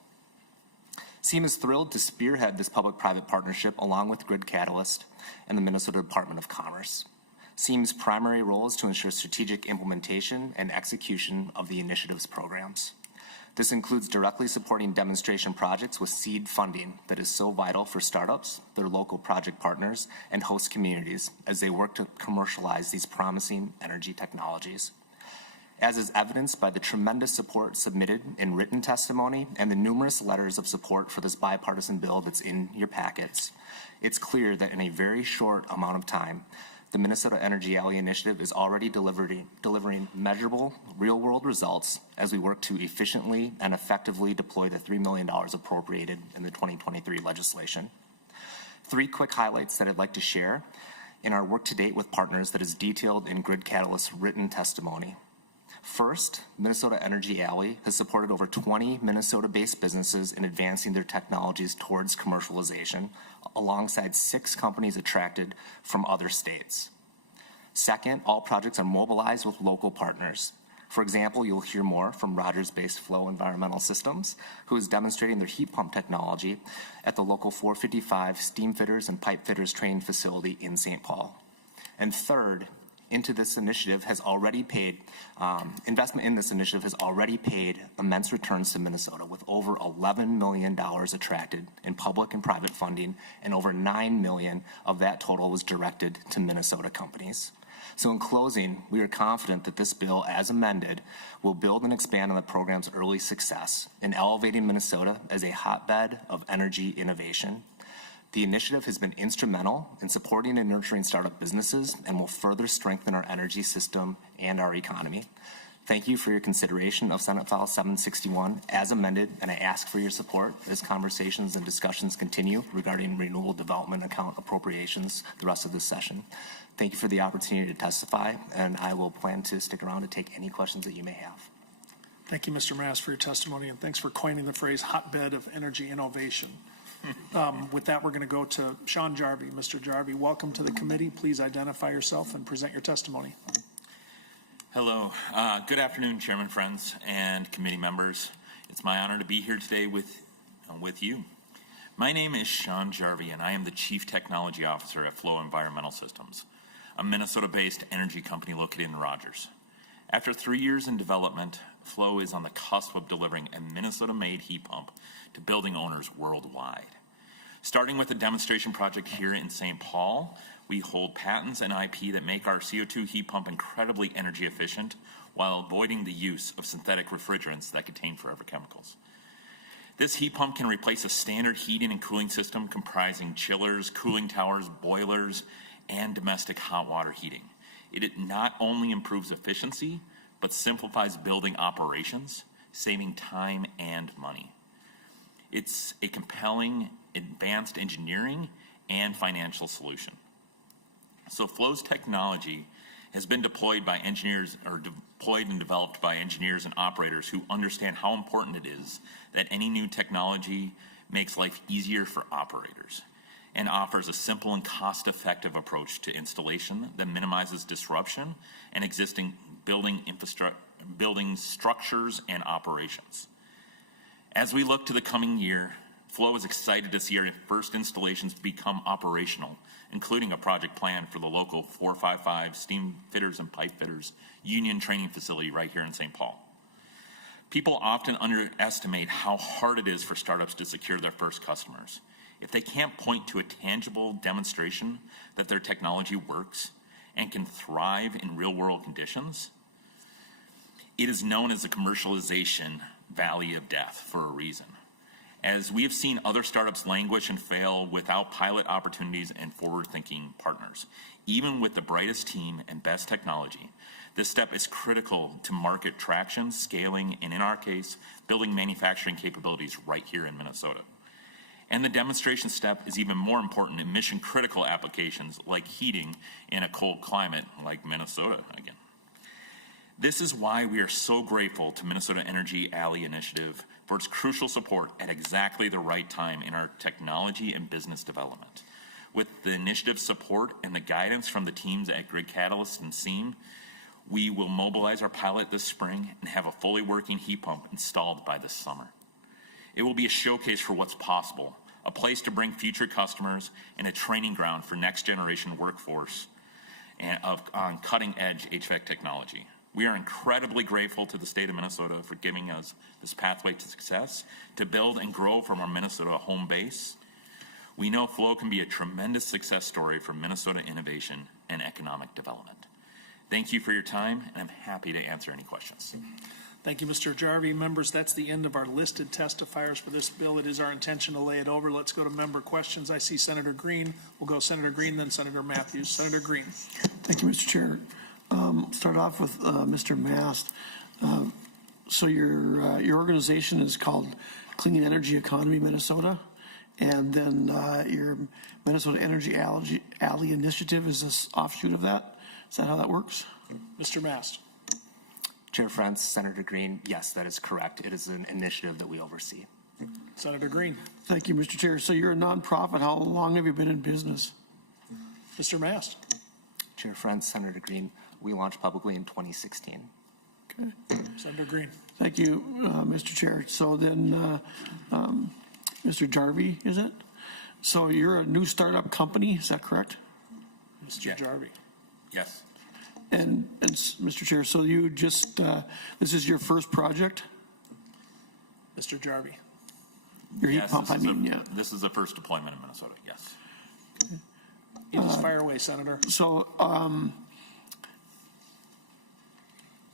SEAM is thrilled to spearhead this public-private partnership along with Grid Catalyst and the Minnesota Department of Commerce. SEAM's primary role is to ensure strategic implementation and execution of the initiative's programs. This includes directly supporting demonstration projects with seed funding that is so vital for startups, their local project partners, and host communities as they work to commercialize these promising energy technologies. As is evidenced by the tremendous support submitted in written testimony and the numerous letters of support for this bipartisan bill that's in your packets, it's clear that in a very short amount of time, the Minnesota Energy Alley Initiative is already delivering measurable, real-world results as we work to efficiently and effectively deploy the $3 million appropriated in the 2023 legislation. 3 quick highlights that I'd like to share in our work to date with partners that is detailed in Grid Catalyst's written testimony. First, Minnesota Energy Alley has supported over 20 Minnesota-based businesses in advancing their technologies towards commercialization, alongside 6 companies attracted from other states. Second, all projects are mobilized with local partners. For example, you'll hear more from Rogers-based Flow Environmental Systems, who is demonstrating their heat pump technology at the local 455 steam fitters and pipe fitters training facility in St. Paul. And third, into this initiative has already paid, investment in this initiative has already paid immense returns to Minnesota, with over $11 million attracted in public and private funding, and over $9 million of that total was directed to Minnesota companies. So in closing, we are confident that this bill, as amended, will build and expand on the program's early success in elevating Minnesota as a hotbed of energy innovation. The initiative has been instrumental in supporting and nurturing startup businesses and will further strengthen our energy system and our economy. Thank you for your consideration of Senate File 761 as amended, and I ask for your support as conversations and discussions continue regarding renewable development account appropriations the rest of this session. Thank you for the opportunity to testify, and I will plan to stick around to take any questions that you may have. Thank you, Mr. Mast, for your testimony, and thanks for coining the phrase hotbed of energy innovation. With that, we're going to go to Sean Jarvie. Mr. Jarvie, welcome to the committee. Please identify yourself and present your testimony. Hello. Good afternoon, Chairman Friends and committee members. It's my honor to be here today with you. My name is Sean Jarvie, and I am the Chief Technology Officer at Flow Environmental Systems, a Minnesota-based energy company located in Rogers. After 3 years in development, Flow is on the cusp of delivering a Minnesota-made heat pump to building owners worldwide. Starting with a demonstration project here in St. Paul, we hold patents and IP that make our CO2 heat pump incredibly energy efficient while avoiding the use of synthetic refrigerants that contain forever chemicals. This heat pump can replace a standard heating and cooling system comprising chillers, cooling towers, boilers, and domestic hot water heating. It not only improves efficiency, but simplifies building operations, saving time and money. It's a compelling, advanced engineering and financial solution. So Flow's technology has been deployed by engineers, or deployed and developed by engineers and operators who understand how important it is that any new technology makes life easier for operators and offers a simple and cost-effective approach to installation that minimizes disruption and existing building structures and operations. As we look to the coming year, Flow is excited to see our first installations become operational, including a project plan for the local 455 steam fitters and pipe fitters union training facility right here in St. Paul. People often underestimate how hard it is for startups to secure their first customers. If they can't point to a tangible demonstration that their technology works and can thrive in real-world conditions, it is known as the commercialization valley of death for a reason. As we have seen other startups languish and fail without pilot opportunities and forward-thinking partners. Even with the brightest team and best technology, this step is critical to market traction, scaling, and in our case, building manufacturing capabilities right here in Minnesota. And the demonstration step is even more important in mission-critical applications like heating in a cold climate like Minnesota again. This is why we are so grateful to Minnesota Energy Alley Initiative for its crucial support at exactly the right time in our technology and business development. With the initiative's support and the guidance from the teams at Grid Catalyst and SEAM, we will mobilize our pilot this spring and have a fully working heat pump installed by this summer. It will be a showcase for what's possible, a place to bring future customers, and a training ground for next generation workforce on cutting edge HVAC technology. We are incredibly grateful to the state of Minnesota for giving us this pathway to success to build and grow from our Minnesota home base. We know Flow can be a tremendous success story for Minnesota innovation and economic development. Thank you for your time, and I'm happy to answer any questions. Thank you, Mr. Jarvie. Members, that's the end of our listed testifiers for this bill. It is our intention to lay it over. Let's go to member questions. I see Senator Green. We'll go Senator Green, then Senator Matthews. Senator Green. Thank you, Mr. Chair. Start off with Mr. Mast. So your organization is called Clean Energy Economy Minnesota, and then your Minnesota Energy Alley Initiative is this offshoot of that. Is that how that works? Mr. Mast. Chair Friends, Senator Green, yes, that is correct. It is an initiative that we oversee. Senator Green. Thank you, Mr. Chair. So you're a nonprofit. How long have you been in business? Mr. Mast. Chair Friends, Senator Green, we launched publicly in 2016. Okay. Senator Green. Thank you, Mr. Chair. So then, Mr. Jarvie, is it? So you're a new startup company, is that correct? Mr. Jarvie. Yes. And Mr. Chair, so you just, this is your first project? Mr. Jarvie. Your heat pump, yeah. This is the first deployment in Minnesota, yes. You just fire away, Senator. So,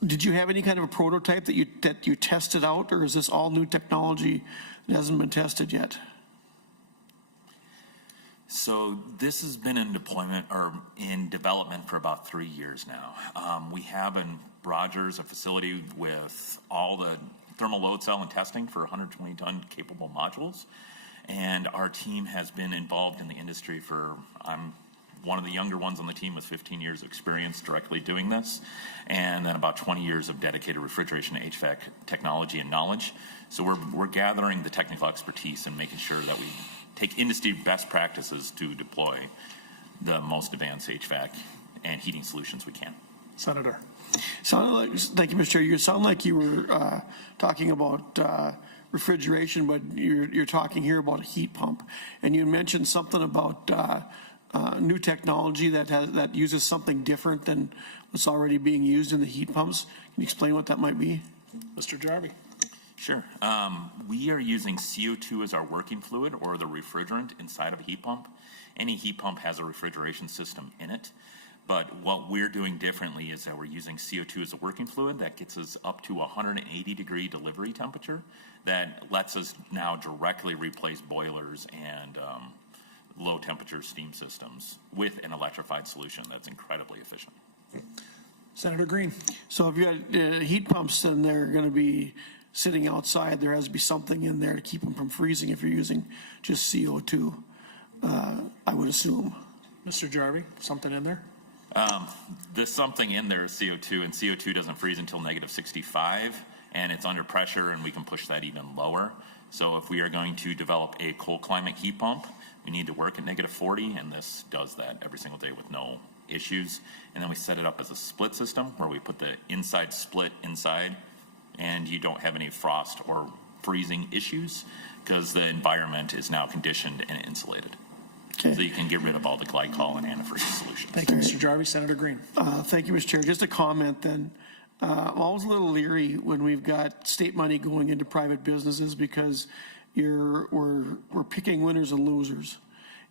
did you have any kind of a prototype that you tested out, or is this all new technology that hasn't been tested yet? So this has been in deployment or in development for about 3 years now. We have in Rogers a facility with all the thermal load cell and testing for 120-ton capable modules. And our team has been involved in the industry I'm one of the younger ones on the team with 15 years of experience directly doing this, and then about 20 years of dedicated refrigeration HVAC technology and knowledge. So we're gathering the technical expertise and making sure that we take industry best practices to deploy the most advanced HVAC and heating solutions we can. Senator. Thank you, Mr. Chair. You sound like you were talking about refrigeration, but you're talking here about a heat pump. And you mentioned something about new technology that uses something different than what's already being used in the heat pumps. Can you explain what that might be? Mr. Jarvie. Sure. We are using CO2 as our working fluid or the refrigerant inside of a heat pump. Any heat pump has a refrigeration system in it, but what we're doing differently is that we're using CO2 as a working fluid that gets us up to 180-degree delivery temperature that lets us now directly replace boilers and low temperature steam systems with an electrified solution that's incredibly efficient. Senator Green. So if you got heat pumps, then they're going to be sitting outside. There has to be something in there to keep them from freezing if you're using just CO2, I would assume. Mr. Jarvie, something in there? There's something in there, CO2, and CO2 doesn't freeze until -65, and it's under pressure, and we can push that even lower. So if we are going to develop a cold climate heat pump, we need to work at -40, and this does that every single day with no issues. And then we set it up as a split system where we put the inside split inside, and you don't have any frost or freezing issues because the environment is now conditioned and insulated. Okay. So you can get rid of all the glycol and antifreeze solutions. Thank you, Mr. Jarvie. Senator Green. Thank you, Mr. Chair. Just a comment then. I'm always a little leery when we've got state money going into private businesses because we're picking winners and losers.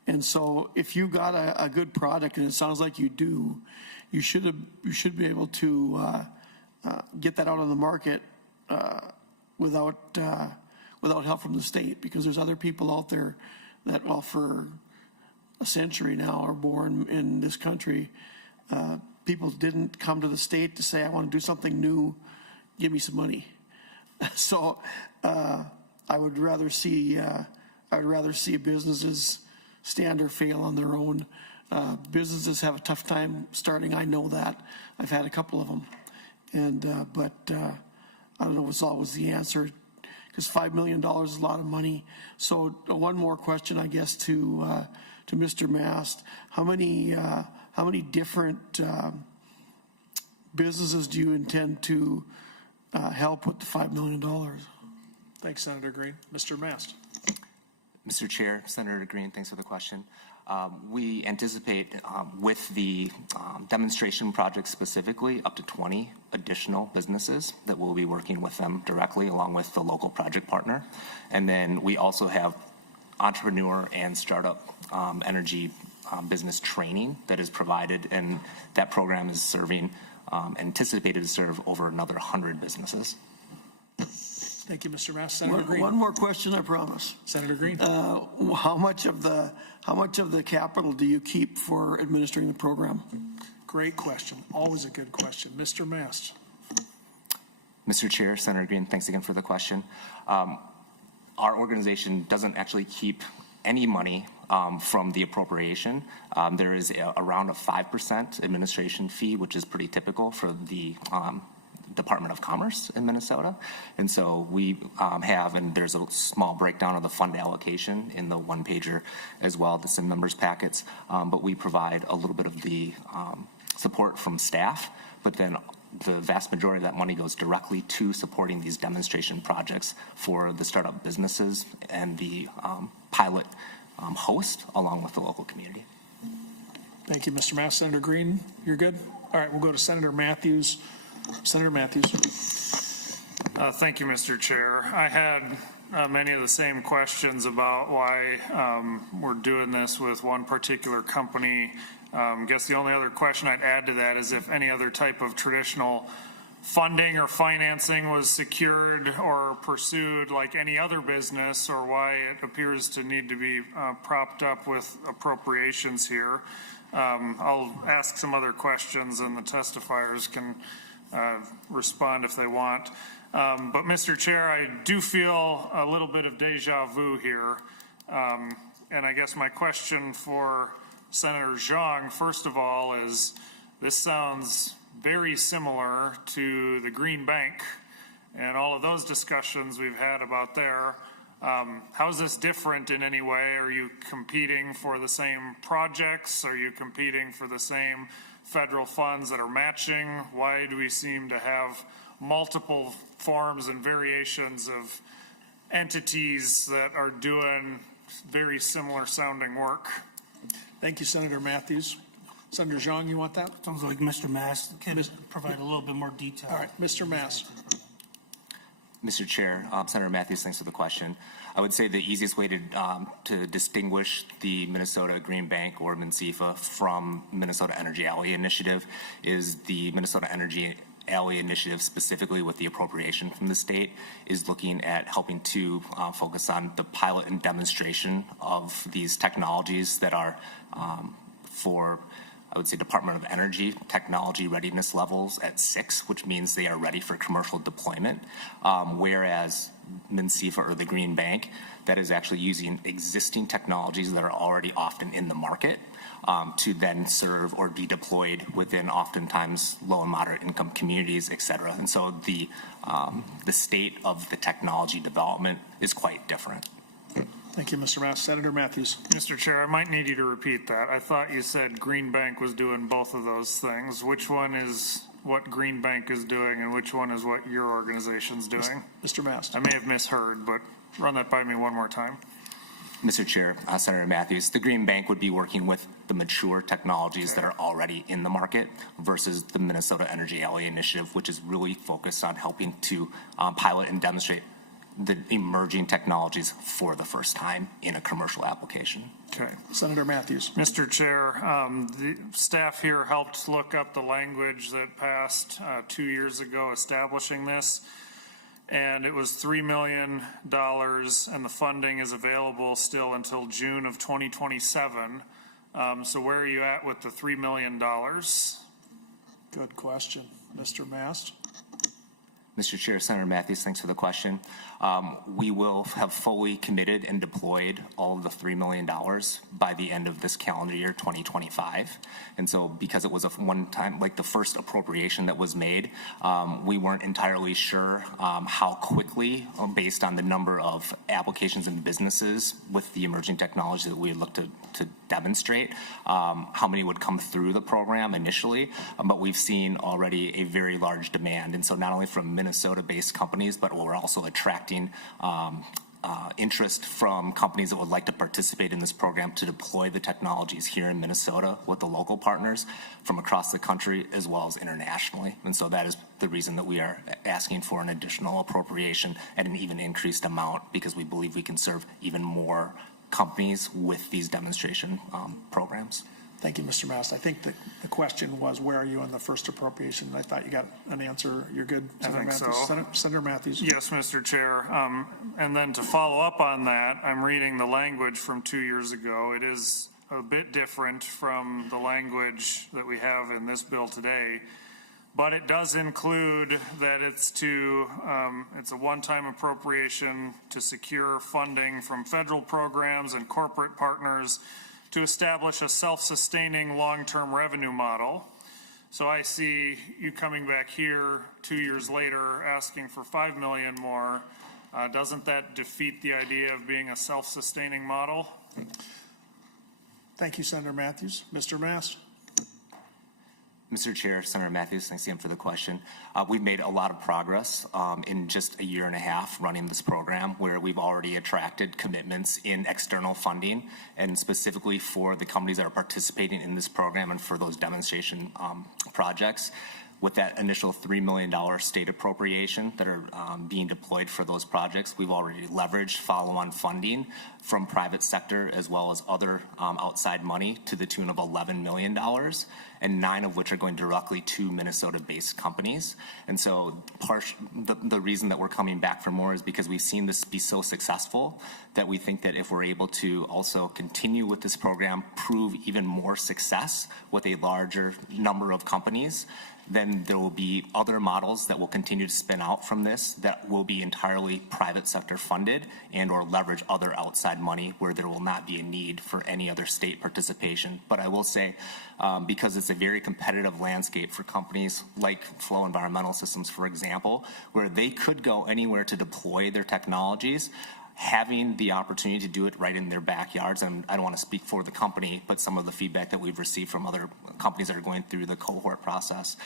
And so if you got a good product, and it sounds like you do, you should be able to get that out on the market without help from the state, because there's other people out there that, well, for a century now are born in this country. People didn't come to the state to say, I want to do something new, give me some money. So I would rather see businesses stand or fail on their own. Businesses have a tough time starting. I know that. I've had a couple of them. But I don't know if it's always the answer, because $5 million is a lot of money. So one more question, I guess, to Mr. Mast. How many different businesses do you intend to help with the $5 million? Thanks, Senator Green. Mr. Mast. Mr. Chair, Senator Green, thanks for the question. We anticipate with the demonstration project specifically up to 20 additional businesses that will be working with them directly along with the local project partner. And then we also have entrepreneur and startup energy business training that is provided, and that program is serving, anticipated to serve over another 100 businesses. Thank you, Mr. Mast. Senator Green. One more question, I promise. Senator Green. How much of the capital do you keep for administering the program? Great question. Always a good question. Mr. Mast. Mr. Chair, Senator Green, thanks again for the question. Our organization doesn't actually keep any money from the appropriation. There is around a 5% administration fee, which is pretty typical for the Department of Commerce in Minnesota. And so we have, and there's a small breakdown of the fund allocation in the one-pager as well, that's in members' packets. But we provide a little bit of the support from staff, but then the vast majority of that money goes directly to supporting these demonstration projects for the startup businesses and the pilot host along with the local community. Thank you, Mr. Mast. Senator Green, you're good? All right, we'll go to Senator Matthews. Senator Matthews. Thank you, Mr. Chair. I had many of the same questions about why we're doing this with one particular company. I guess the only other question I'd add to that is if any other type of traditional funding or financing was secured or pursued like any other business, or why it appears to need to be propped up with appropriations here. I'll ask some other questions and the testifiers can respond if they want. But Mr. Chair, I do feel a little bit of deja vu here. And I guess my question for Senator Xiong, first of all, is this sounds very similar to the Green Bank and all of those discussions we've had about there. How is this different in any way? Are you competing for the same projects? Are you competing for the same federal funds that are matching? Why do we seem to have multiple forms and variations of entities that are doing very similar sounding work? Thank you, Senator Matthews. Senator Xiong, you want that? Sounds like Mr. Mast can provide a little bit more detail. All right, Mr. Mast. Mr. Chair, Senator Matthews, thanks for the question. I would say the easiest way to distinguish the Minnesota Green Bank or MNCEFA from Minnesota Energy Alley Initiative is the Minnesota Energy Alley Initiative, specifically with the appropriation from the state, is looking at helping to focus on the pilot and demonstration of these technologies that are for, I would say, Department of Energy technology readiness levels at 6, which means they are ready for commercial deployment, whereas MNCEFA or the Green Bank, that is actually using existing technologies that are already often in the market to then serve or be deployed within oftentimes low and moderate income communities, et cetera. And so the state of the technology development is quite different. Thank you, Mr. Matthews. Senator Matthews. Mr. Chair, I might need you to repeat that. I thought you said Green Bank was doing both of those things. Which one is what Green Bank is doing and which one is what your organization's doing? Mr. Mast. I may have misheard, but run that by me one more time. Mr. Chair, Senator Matthews, the Green Bank would be working with the mature technologies that are already in the market versus the Minnesota Energy Alley Initiative, which is really focused on helping to pilot and demonstrate the emerging technologies for the first time in a commercial application. Okay. Senator Matthews. Mr. Chair, the staff here helped look up the language that passed 2 years ago establishing this, and it was $3 million, and the funding is available still until June of 2027. So where are you at with the $3 million? Good question. Mr. Mast. Mr. Chair, Senator Matthews, thanks for the question. We will have fully committed and deployed all of the $3 million by the end of this calendar year, 2025. And so because it was a one-time, like the first appropriation that was made, we weren't entirely sure how quickly, based on the number of applications and businesses with the emerging technology that we look to demonstrate, how many would come through the program initially. But we've seen already a very large demand. And so not only from Minnesota-based companies, but we're also attracting interest from companies that would like to participate in this program to deploy the technologies here in Minnesota with the local partners from across the country as well as internationally. And so that is the reason that we are asking for an additional appropriation at an even increased amount, because we believe we can serve even more companies with these demonstration programs. Thank you, Mr. Mast. I think the question was, where are you on the first appropriation? I thought you got an answer. You're good, Senator Matthews. So. Senator Matthews. Yes, Mr. Chair. And then to follow up on that, I'm reading the language from 2 years ago. It is a bit different from the language that we have in this bill today, but it does include that it's a one-time appropriation to secure funding from federal programs and corporate partners to establish a self-sustaining long-term revenue model. So I see you coming back here 2 years later asking for $5 million more. Doesn't that defeat the idea of being a self-sustaining model? Thank you, Senator Matthews. Mr. Mast. Mr. Chair, Senator Matthews, thanks again for the question. We've made a lot of progress in just a year and a half running this program, where we've already attracted commitments in external funding, and specifically for the companies that are participating in this program and for those demonstration projects. With that initial $3 million state appropriation that are being deployed for those projects, we've already leveraged follow-on funding from private sector as well as other outside money to the tune of $11 million, and 9 of which are going directly to Minnesota-based companies. And so the reason that we're coming back for more is because we've seen this be so successful that we think that if we're able to also continue with this program, prove even more success with a larger number of companies, then there will be other models that will continue to spin out from this that will be entirely private sector funded and or leverage other outside money where there will not be a need for any other state participation. But I will say, because it's a very competitive landscape for companies like Flow Environmental Systems, for example, where they could go anywhere to deploy their technologies, having the opportunity to do it right in their backyards, and I don't want to speak for the company, but some of the feedback that we've received from other companies that are going through the cohort process,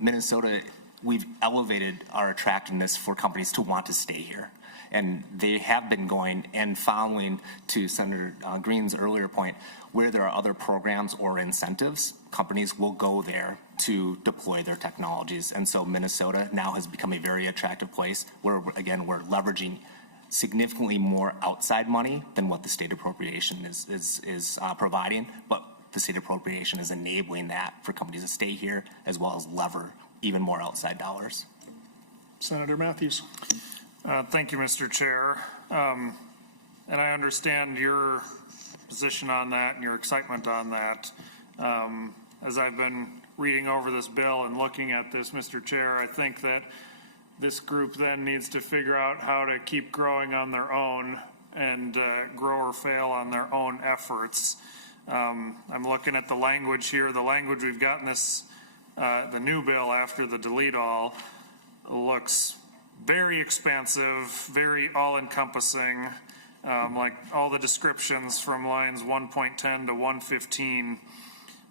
Minnesota, we've elevated our attractiveness for companies to want to stay here. And they have been going and following, to Senator Green's earlier point, where there are other programs or incentives, companies will go there to deploy their technologies. And so Minnesota now has become a very attractive place where, again, we're leveraging significantly more outside money than what the state appropriation is providing, but the state appropriation is enabling that for companies to stay here as well as lever even more outside dollars. Senator Matthews. Thank you, Mr. Chair. And I understand your position on that and your excitement on that. As I've been reading over this bill and looking at this, Mr. Chair, I think that this group then needs to figure out how to keep growing on their own and grow or fail on their own efforts. I'm looking at the language here. The language we've got in this, the new bill after the delete all, looks very expansive, very all-encompassing. Like all the descriptions from lines 1.10 to 115,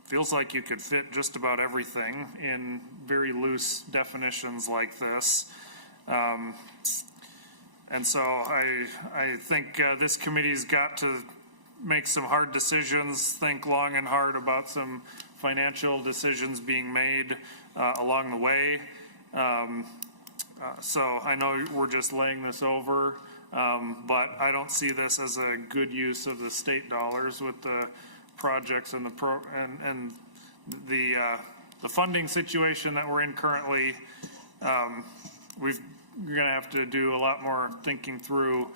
feels like you could fit just about everything in very loose definitions like this. And so I think this committee's got to make some hard decisions, think long and hard about some financial decisions being made along the way. So I know we're just laying this over, but I don't see this as a good use of the state dollars with the projects and the funding situation that we're in currently. We're going to have to do a lot more thinking through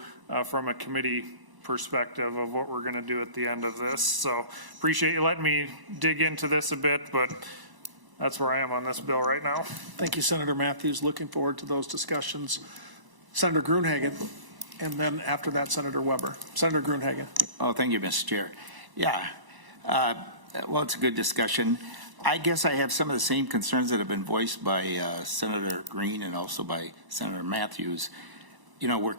from a committee perspective of what we're going to do at the end of this. So appreciate you letting me dig into this a bit, but that's where I am on this bill right now. Thank you, Senator Matthews. Looking forward to those discussions. Senator Gruenhagen, and then after that, Senator Weber. Senator Gruenhagen. Oh, thank you, Mr. Chair. Yeah, well, it's a good discussion. I guess I have some of the same concerns that have been voiced by Senator Green and also by Senator Matthews. You know,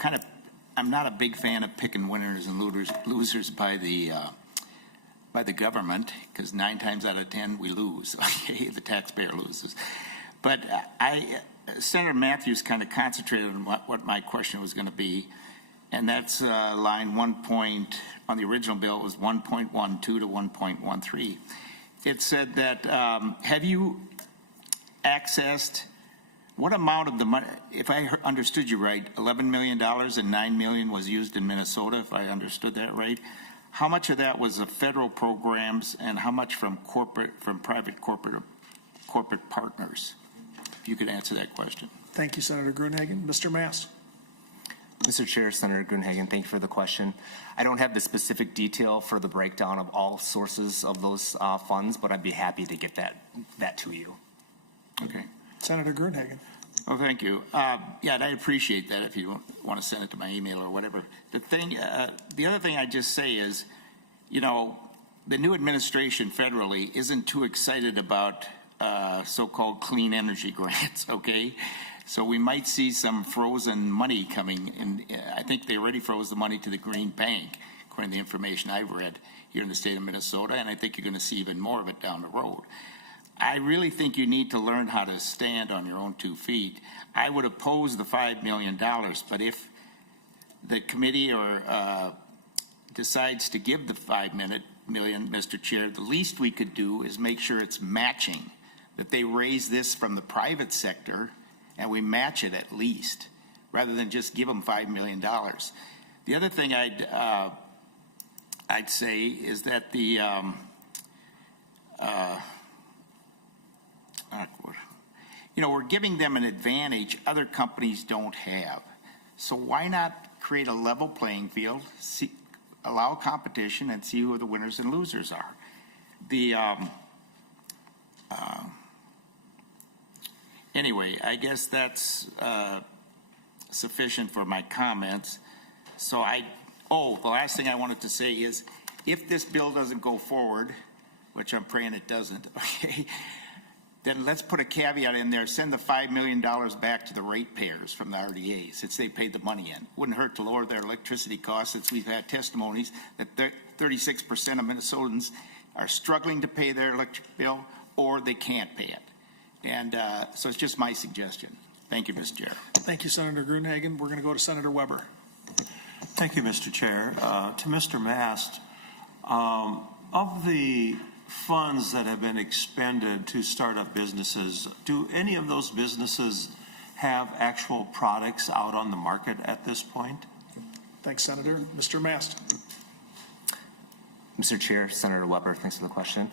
I'm not a big fan of picking winners and losers by the government, because 9 times out of 10 we lose. Okay, the taxpayer loses. But Senator Matthews kind of concentrated on what my question was going to be, and that's line 1 point on the original bill. It was 1.12 to 1.13. It said that have you accessed what amount of the money? If I understood you right, $11 million and $9 million was used in Minnesota. If I understood that right. How much of that was of federal programs, and how much from private corporate partners? If you could answer that question. Thank you, Senator Gruenhagen. Mr. Mast. Mr. Chair, Senator Gruenhagen, thank you for the question. I don't have the specific detail for the breakdown of all sources of those funds, but I'd be happy to get that to you. Okay. Senator Gruenhagen. Oh, thank you. Yeah, and I appreciate that if you want to send it to my email or whatever. The other thing I just say is, you know, the new administration federally isn't too excited about so-called clean energy grants, okay? So we might see some frozen money coming in. I think they already froze the money to the Green Bank, according to the information I've read here in the state of Minnesota, and I think you're going to see even more of it down the road. I really think you need to learn how to stand on your own 2 feet. I would oppose the $5 million, but if the committee decides to give the $5 million, Mr. Chair, the least we could do is make sure it's matching, that they raise this from the private sector and we match it at least, rather than just give them $5 million. The other thing I'd say is that we're giving them an advantage other companies don't have. So why not create a level playing field, allow competition, and see who the winners and losers are? Anyway, I guess that's sufficient for my comments. So the last thing I wanted to say is, if this bill doesn't go forward, which I'm praying it doesn't, okay, then let's put a caveat in there, send the $5 million back to the ratepayers from the RDAs, since they paid the money in. Wouldn't hurt to lower their electricity costs, since we've had testimonies that 36% of Minnesotans are struggling to pay their electric bill, or they can't pay it. And so it's just my suggestion. Thank you, Mr. Chair. Thank you, Senator Gruenhagen. We're going to go to Senator Weber. Thank you, Mr. Chair. To Mr. Mast, of the funds that have been expended to start up businesses, do any of those businesses have actual products out on the market at this point? Thanks, Senator. Mr. Mast. Mr. Chair, Senator Weber, thanks for the question.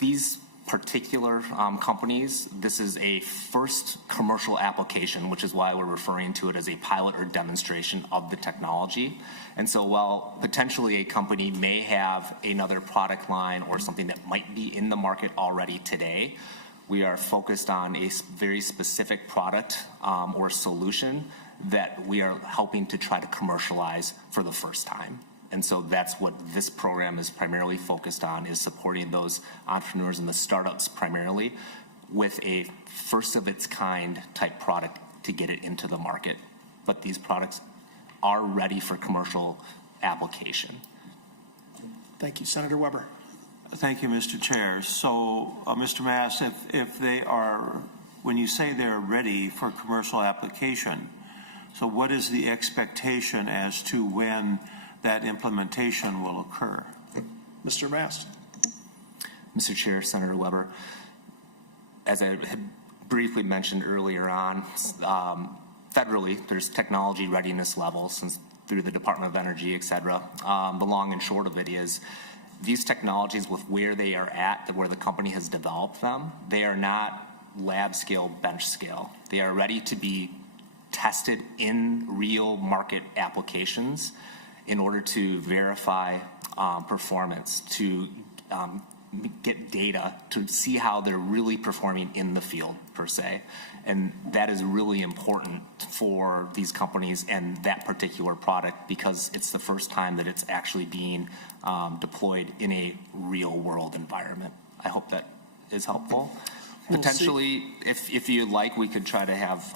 These particular companies, this is a first commercial application, which is why we're referring to it as a pilot or demonstration of the technology. And so while potentially a company may have another product line or something that might be in the market already today, we are focused on a very specific product or solution that we are helping to try to commercialize for the first time. And so that's what this program is primarily focused on, is supporting those entrepreneurs and the startups primarily with a first of its kind type product to get it into the market. But these products are ready for commercial application. Thank you, Senator Weber. Thank you, Mr. Chair. So, Mr. Mast, if they are, when you say they're ready for commercial application, so what is the expectation as to when that implementation will occur? Mr. Mast. Mr. Chair, Senator Weber, as I had briefly mentioned earlier on, federally, there's technology readiness levels through the Department of Energy, et cetera. The long and short of it is these technologies, with where they are at, where the company has developed them, they are not lab scale, bench scale. They are ready to be tested in real market applications in order to verify performance, to get data, to see how they're really performing in the field, per se. And that is really important for these companies and that particular product, because it's the first time that it's actually being deployed in a real world environment. I hope that is helpful. Potentially, if you'd like, we could try to have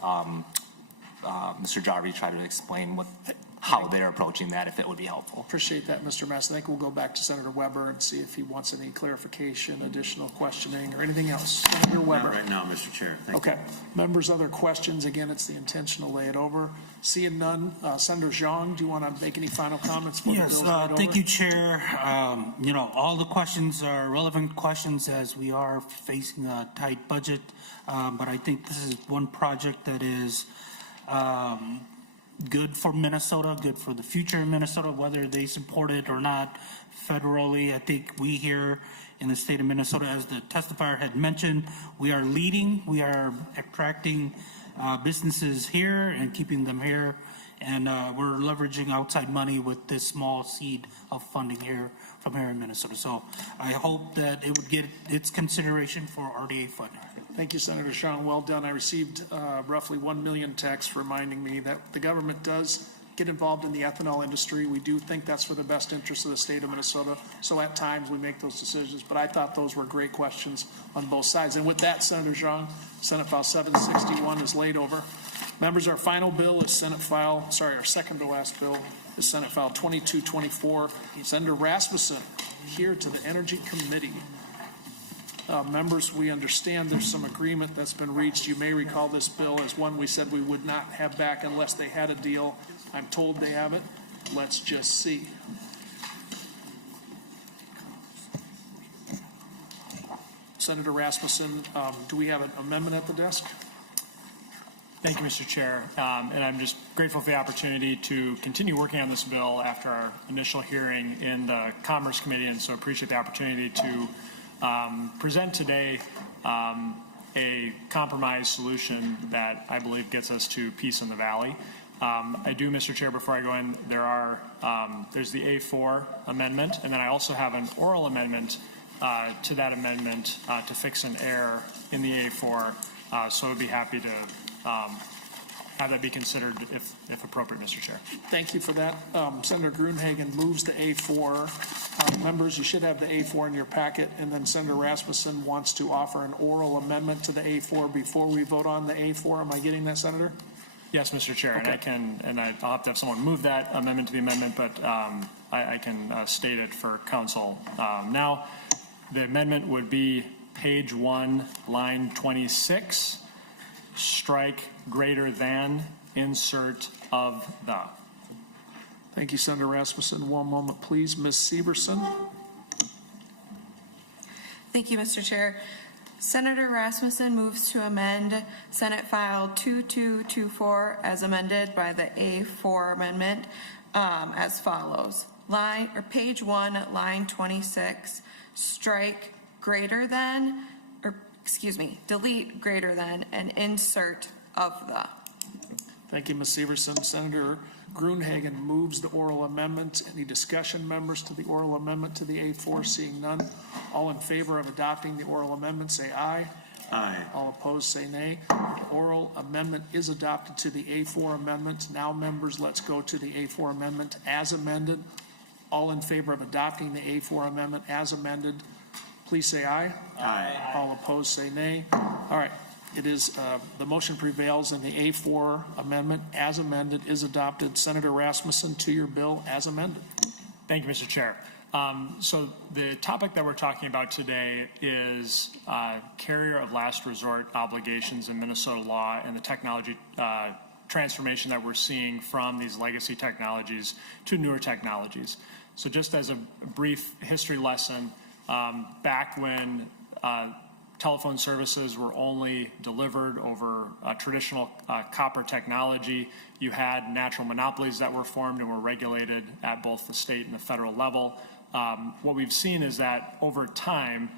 Mr. Jarvie try to explain how they're approaching that, if it would be helpful. Appreciate that, Mr. Mast. I think we'll go back to Senator Weber and see if he wants any clarification, additional questioning, or anything else. Senator Weber. Not right now, Mr. Chair. Thank you. Members, other questions? Again, it's the intention to lay it over. Seeing none, Senator Xiong, do you want to make any final comments? Yes, thank you, Chair. All the questions are relevant questions as we are facing a tight budget, but I think this is one project that is good for Minnesota, good for the future in Minnesota, whether they support it or not federally. I think we here in the state of Minnesota, as the testifier had mentioned, we are leading, we are attracting businesses here and keeping them here, and we're leveraging outside money with this small seed of funding here from here in Minnesota. So I hope that it would get its consideration for RDA funding. Thank you, Senator Xiong. Well done. I received roughly 1 million texts reminding me that the government does get involved in the ethanol industry. We do think that's for the best interest of the state of Minnesota. So at times we make those decisions. But I thought those were great questions on both sides. And with that, Senator Xiong, Senate File 761 is laid over. Members, our final bill is our second to last bill is Senate File 2224. Senator Rasmusson here to the Energy Committee. Members, we understand there's some agreement that's been reached. You may recall this bill as one we said we would not have back unless they had a deal. I'm told they have it. Let's just see. Senator Rasmusson, do we have an amendment at the desk? Thank you, Mr. Chair. And I'm just grateful for the opportunity to continue working on this bill after our initial hearing in the Commerce Committee, and so appreciate the opportunity to present today a compromise solution that I believe gets us to peace in the valley. I do, Mr. Chair, before I go in, there's the A4 amendment, and then I also have an oral amendment to that amendment to fix an error in the A4. So I'd be happy to have that be considered if appropriate, Mr. Chair. Thank you for that. Senator Gruenhagen moves the A4. Members, you should have the A4 in your packet, and then Senator Rasmusson wants to offer an oral amendment to the A4 before we vote on the A4. Am I getting that, Senator? Yes, Mr. Chair, okay. and I'll have to have someone move that amendment to the amendment, but I can state it for council. Now, the amendment would be page 1, line 26, strike greater than, insert of the. Thank you, Senator Rasmusson. One moment, please. Ms. Severson. Thank you, Mr. Chair. Senator Rasmusson moves to amend Senate File 2224 as amended by the A4 amendment as follows. Page 1, line 26, strike greater than, delete greater than and insert of the. Thank you, Ms. Severson. Senator Gruenhagen moves the oral amendment. Any discussion, members, to the oral amendment to the A4? Seeing none. All in favor of adopting the oral amendment, say aye. Aye. All opposed, say nay. The oral amendment is adopted to the A4 amendment. Now, members, let's go to the A4 amendment as amended. All in favor of adopting the A4 amendment as amended, please say aye. Aye. All opposed, say nay. All right. It is, the motion prevails and the A4 amendment as amended is adopted. Senator Rasmusson, to your bill as amended. Thank you, Mr. Chair. So the topic that we're talking about today is carrier of last resort obligations in Minnesota law and the technology transformation that we're seeing from these legacy technologies to newer technologies. So just as a brief history lesson, back when telephone services were only delivered over traditional copper technology, you had natural monopolies that were formed and were regulated at both the state and the federal level. What we've seen is that over time,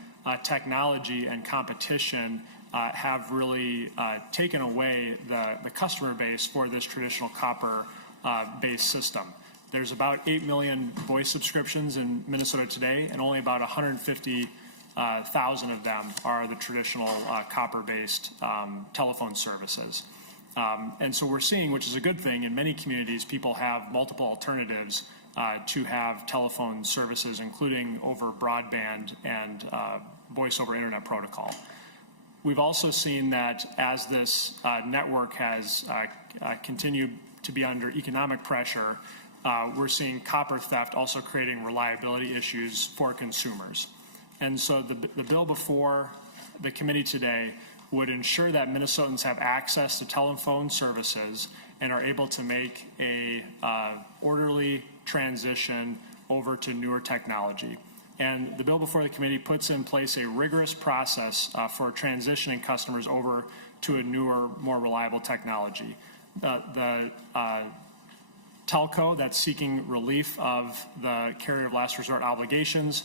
technology and competition have really taken away the customer base for this traditional copper-based system. There's about 8 million voice subscriptions in Minnesota today, and only about 150,000 of them are the traditional copper-based telephone services. And so we're seeing, which is a good thing, in many communities, people have multiple alternatives to have telephone services, including over broadband and voice over internet protocol. We've also seen that as this network has continued to be under economic pressure, we're seeing copper theft also creating reliability issues for consumers. And so the bill before the committee today would ensure that Minnesotans have access to telephone services and are able to make a orderly transition over to newer technology. And the bill before the committee puts in place a rigorous process for transitioning customers over to a newer, more reliable technology. The telco that's seeking relief of the carrier of last resort obligations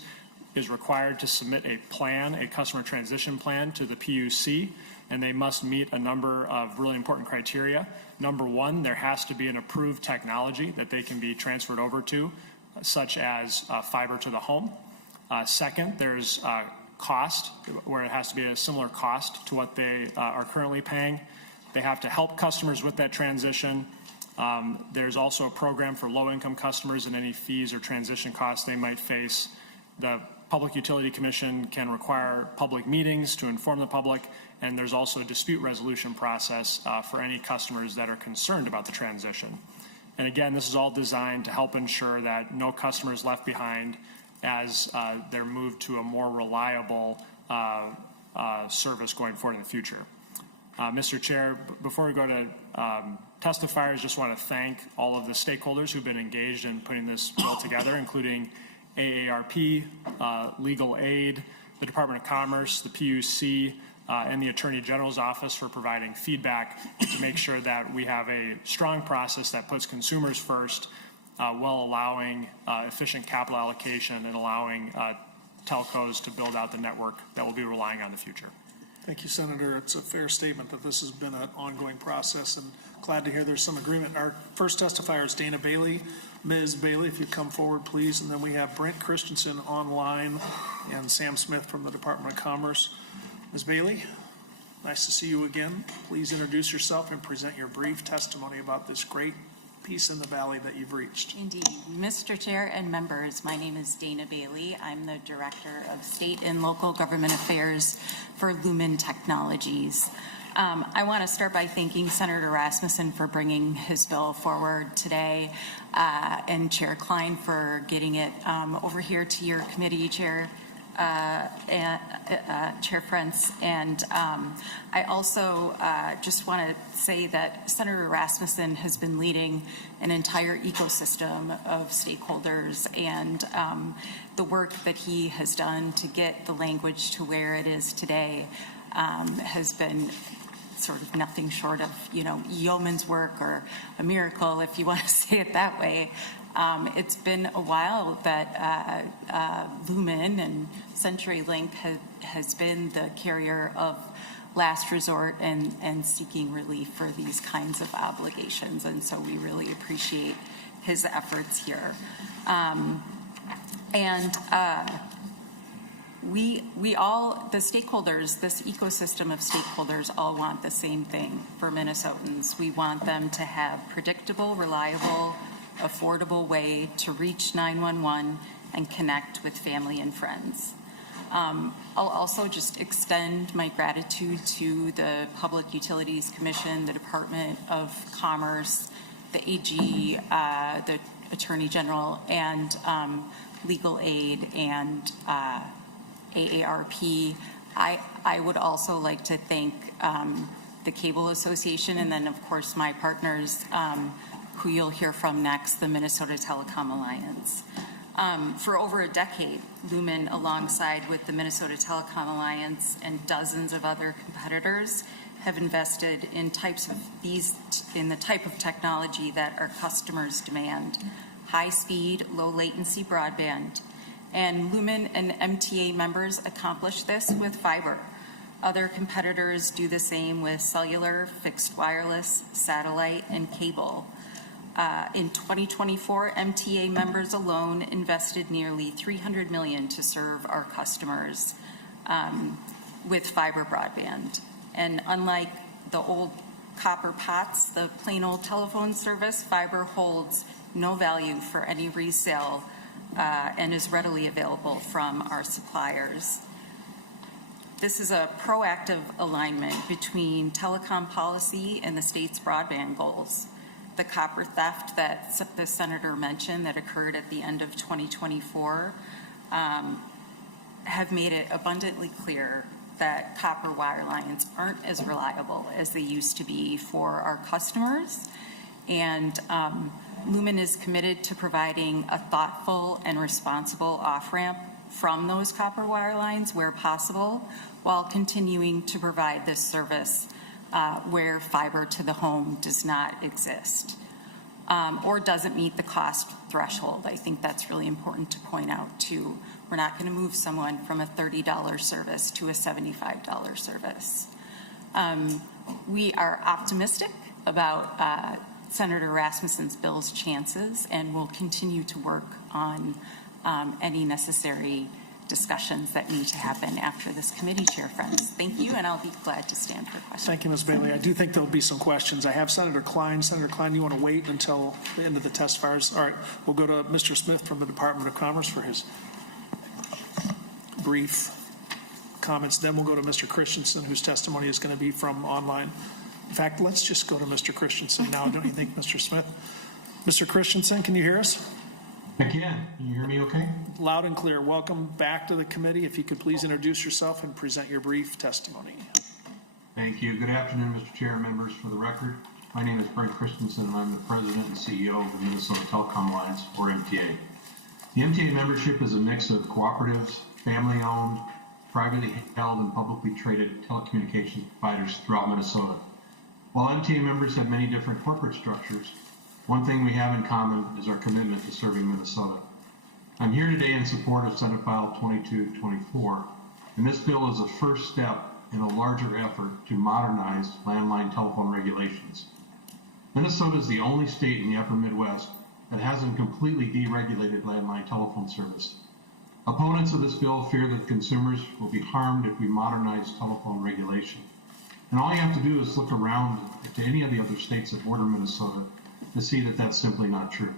is required to submit a plan, a customer transition plan, to the PUC, and they must meet a number of really important criteria. Number one, there has to be an approved technology that they can be transferred over to, such as fiber to the home. Second, there's cost, where it has to be a similar cost to what they are currently paying. They have to help customers with that transition. There's also a program for low-income customers and any fees or transition costs they might face. The Public Utility Commission can require public meetings to inform the public, and there's also a dispute resolution process for any customers that are concerned about the transition. And again, this is all designed to help ensure that no customer is left behind as they're moved to a more reliable service going forward in the future. Mr. Chair, before we go to testifiers, just want to thank all of the stakeholders who've been engaged in putting this bill together, including AARP, Legal Aid, the Department of Commerce, the PUC, and the Attorney General's Office for providing feedback to make sure that we have a strong process that puts consumers first while allowing efficient capital allocation and allowing telcos to build out the network that we'll be relying on in the future. Thank you, Senator. It's a fair statement that this has been an ongoing process, and glad to hear there's some agreement. Our first testifier is Dana Bailey. Ms. Bailey, if you come forward, please. And then we have Brent Christensen online and Sam Smith from the Department of Commerce. Ms. Bailey, nice to see you again. Please introduce yourself and present your brief testimony about this great peace in the valley that you've reached. Indeed. Mr. Chair and members, my name is Dana Bailey. I'm the Director of State and Local Government Affairs for Lumen Technologies. I want to start by thanking Senator Rasmusson for bringing his bill forward today and Chair Klein for getting it over here to your committee, Chair Chair Frentz, and I also just want to say that Senator Rasmusson has been leading an entire ecosystem of stakeholders, and the work that he has done to get the language to where it is today has been sort of nothing short of, yeoman's work or a miracle, if you want to say it that way. It's been a while that Lumen and CenturyLink has been the carrier of last resort and seeking relief for these kinds of obligations, and so we really appreciate his efforts here. We all, the stakeholders, this ecosystem of stakeholders all want the same thing for Minnesotans. We want them to have predictable, reliable, affordable way to reach 911 and connect with family and friends. I'll also just extend my gratitude to the Public Utilities Commission, the Department of Commerce, the AG, the Attorney General, and Legal Aid and AARP. I would also like to thank the Cable Association, and then of course my partners who you'll hear from next, the Minnesota Telecom Alliance. For over a decade, Lumen, alongside with the Minnesota Telecom Alliance and dozens of other competitors, have invested in the type of technology that our customers demand: high-speed, low-latency broadband. And Lumen and MTA members accomplish this with fiber. Other competitors do the same with cellular, fixed wireless, satellite, and cable. In 2024, MTA members alone invested nearly $300 million to serve our customers with fiber broadband. And unlike the old copper pots, the plain old telephone service, fiber holds no value for any resale and is readily available from our suppliers. This is a proactive alignment between telecom policy and the state's broadband goals. The copper theft that the senator mentioned that occurred at the end of 2024 have made it abundantly clear that copper wire lines aren't as reliable as they used to be for our customers. And Lumen is committed to providing a thoughtful and responsible off-ramp from those copper wire lines where possible, while continuing to provide this service where fiber to the home does not exist or doesn't meet the cost threshold. I think that's really important to point out too. We're not going to move someone from a $30 service to a $75 service. We are optimistic about Senator Rasmusson's bill's chances, and we'll continue to work on any necessary discussions that need to happen after this committee, Chair Friends. Thank you, and I'll be glad to stand for questions. Thank you, Ms. Bailey. I do think there'll be some questions. I have Senator Klein. Senator Klein, you want to wait until the end of the testifiers? All right, we'll go to Mr. Smith from the Department of Commerce for his brief comments. Then we'll go to Mr. Christensen, whose testimony is going to be from online. In fact, let's just go to Mr. Christensen now, don't you think, Mr. Smith? Mr. Christensen, can you hear us? I can. Can you hear me okay? Loud and clear. Welcome back to the committee. If you could please introduce yourself and present your brief testimony. Thank you. Good afternoon, Mr. Chair and members. For the record, my name is Brent Christensen, and I'm the President and CEO of the Minnesota Telecom Alliance, or MTA. The MTA membership is a mix of cooperatives, family-owned, privately held, and publicly traded telecommunications providers throughout Minnesota. While MTA members have many different corporate structures, one thing we have in common is our commitment to serving Minnesota. I'm here today in support of Senate File 2224, and this bill is a first step in a larger effort to modernize landline telephone regulations. Minnesota is the only state in the upper Midwest that hasn't completely deregulated landline telephone service. Opponents of this bill fear that consumers will be harmed if we modernize telephone regulation. And all you have to do is look around to any of the other states that border Minnesota to see that that's simply not true.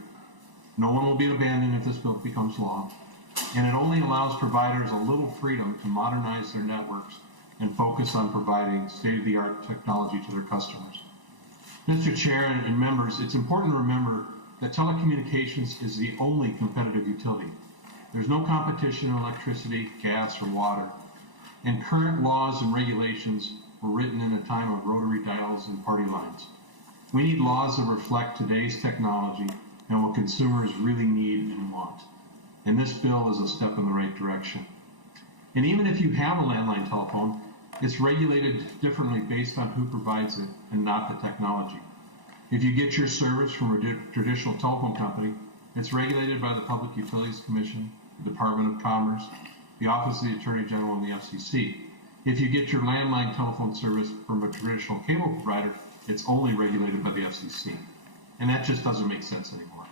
No one will be abandoned if this bill becomes law, and it only allows providers a little freedom to modernize their networks and focus on providing state-of-the-art technology to their customers. Mr. Chair and members, it's important to remember that telecommunications is the only competitive utility. There's no competition in electricity, gas, or water. And current laws and regulations were written in a time of rotary dials and party lines. We need laws that reflect today's technology and what consumers really need and want. And this bill is a step in the right direction. And even if you have a landline telephone, it's regulated differently based on who provides it and not the technology. If you get your service from a traditional telephone company, it's regulated by the Public Utilities Commission, the Department of Commerce, the Office of the Attorney General, and the FCC. If you get your landline telephone service from a traditional cable provider, it's only regulated by the FCC. And that just doesn't make sense anymore.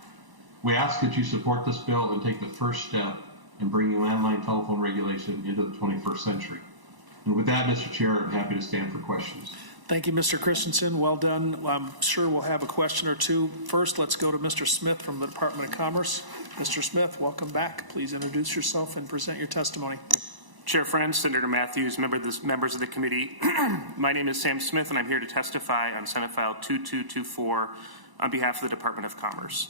We ask that you support this bill and take the first step in bringing landline telephone regulation into the 21st century. And with that, Mr. Chair, I'm happy to stand for questions. Thank you, Mr. Christensen. Well done. I'm sure we'll have a question or two. First, let's go to Mr. Smith from the Department of Commerce. Mr. Smith, welcome back. Please introduce yourself and present your testimony. Chair Friends, Senator Matthews, members of the committee. My name is Sam Smith, and I'm here to testify on Senate File 2224 on behalf of the Department of Commerce.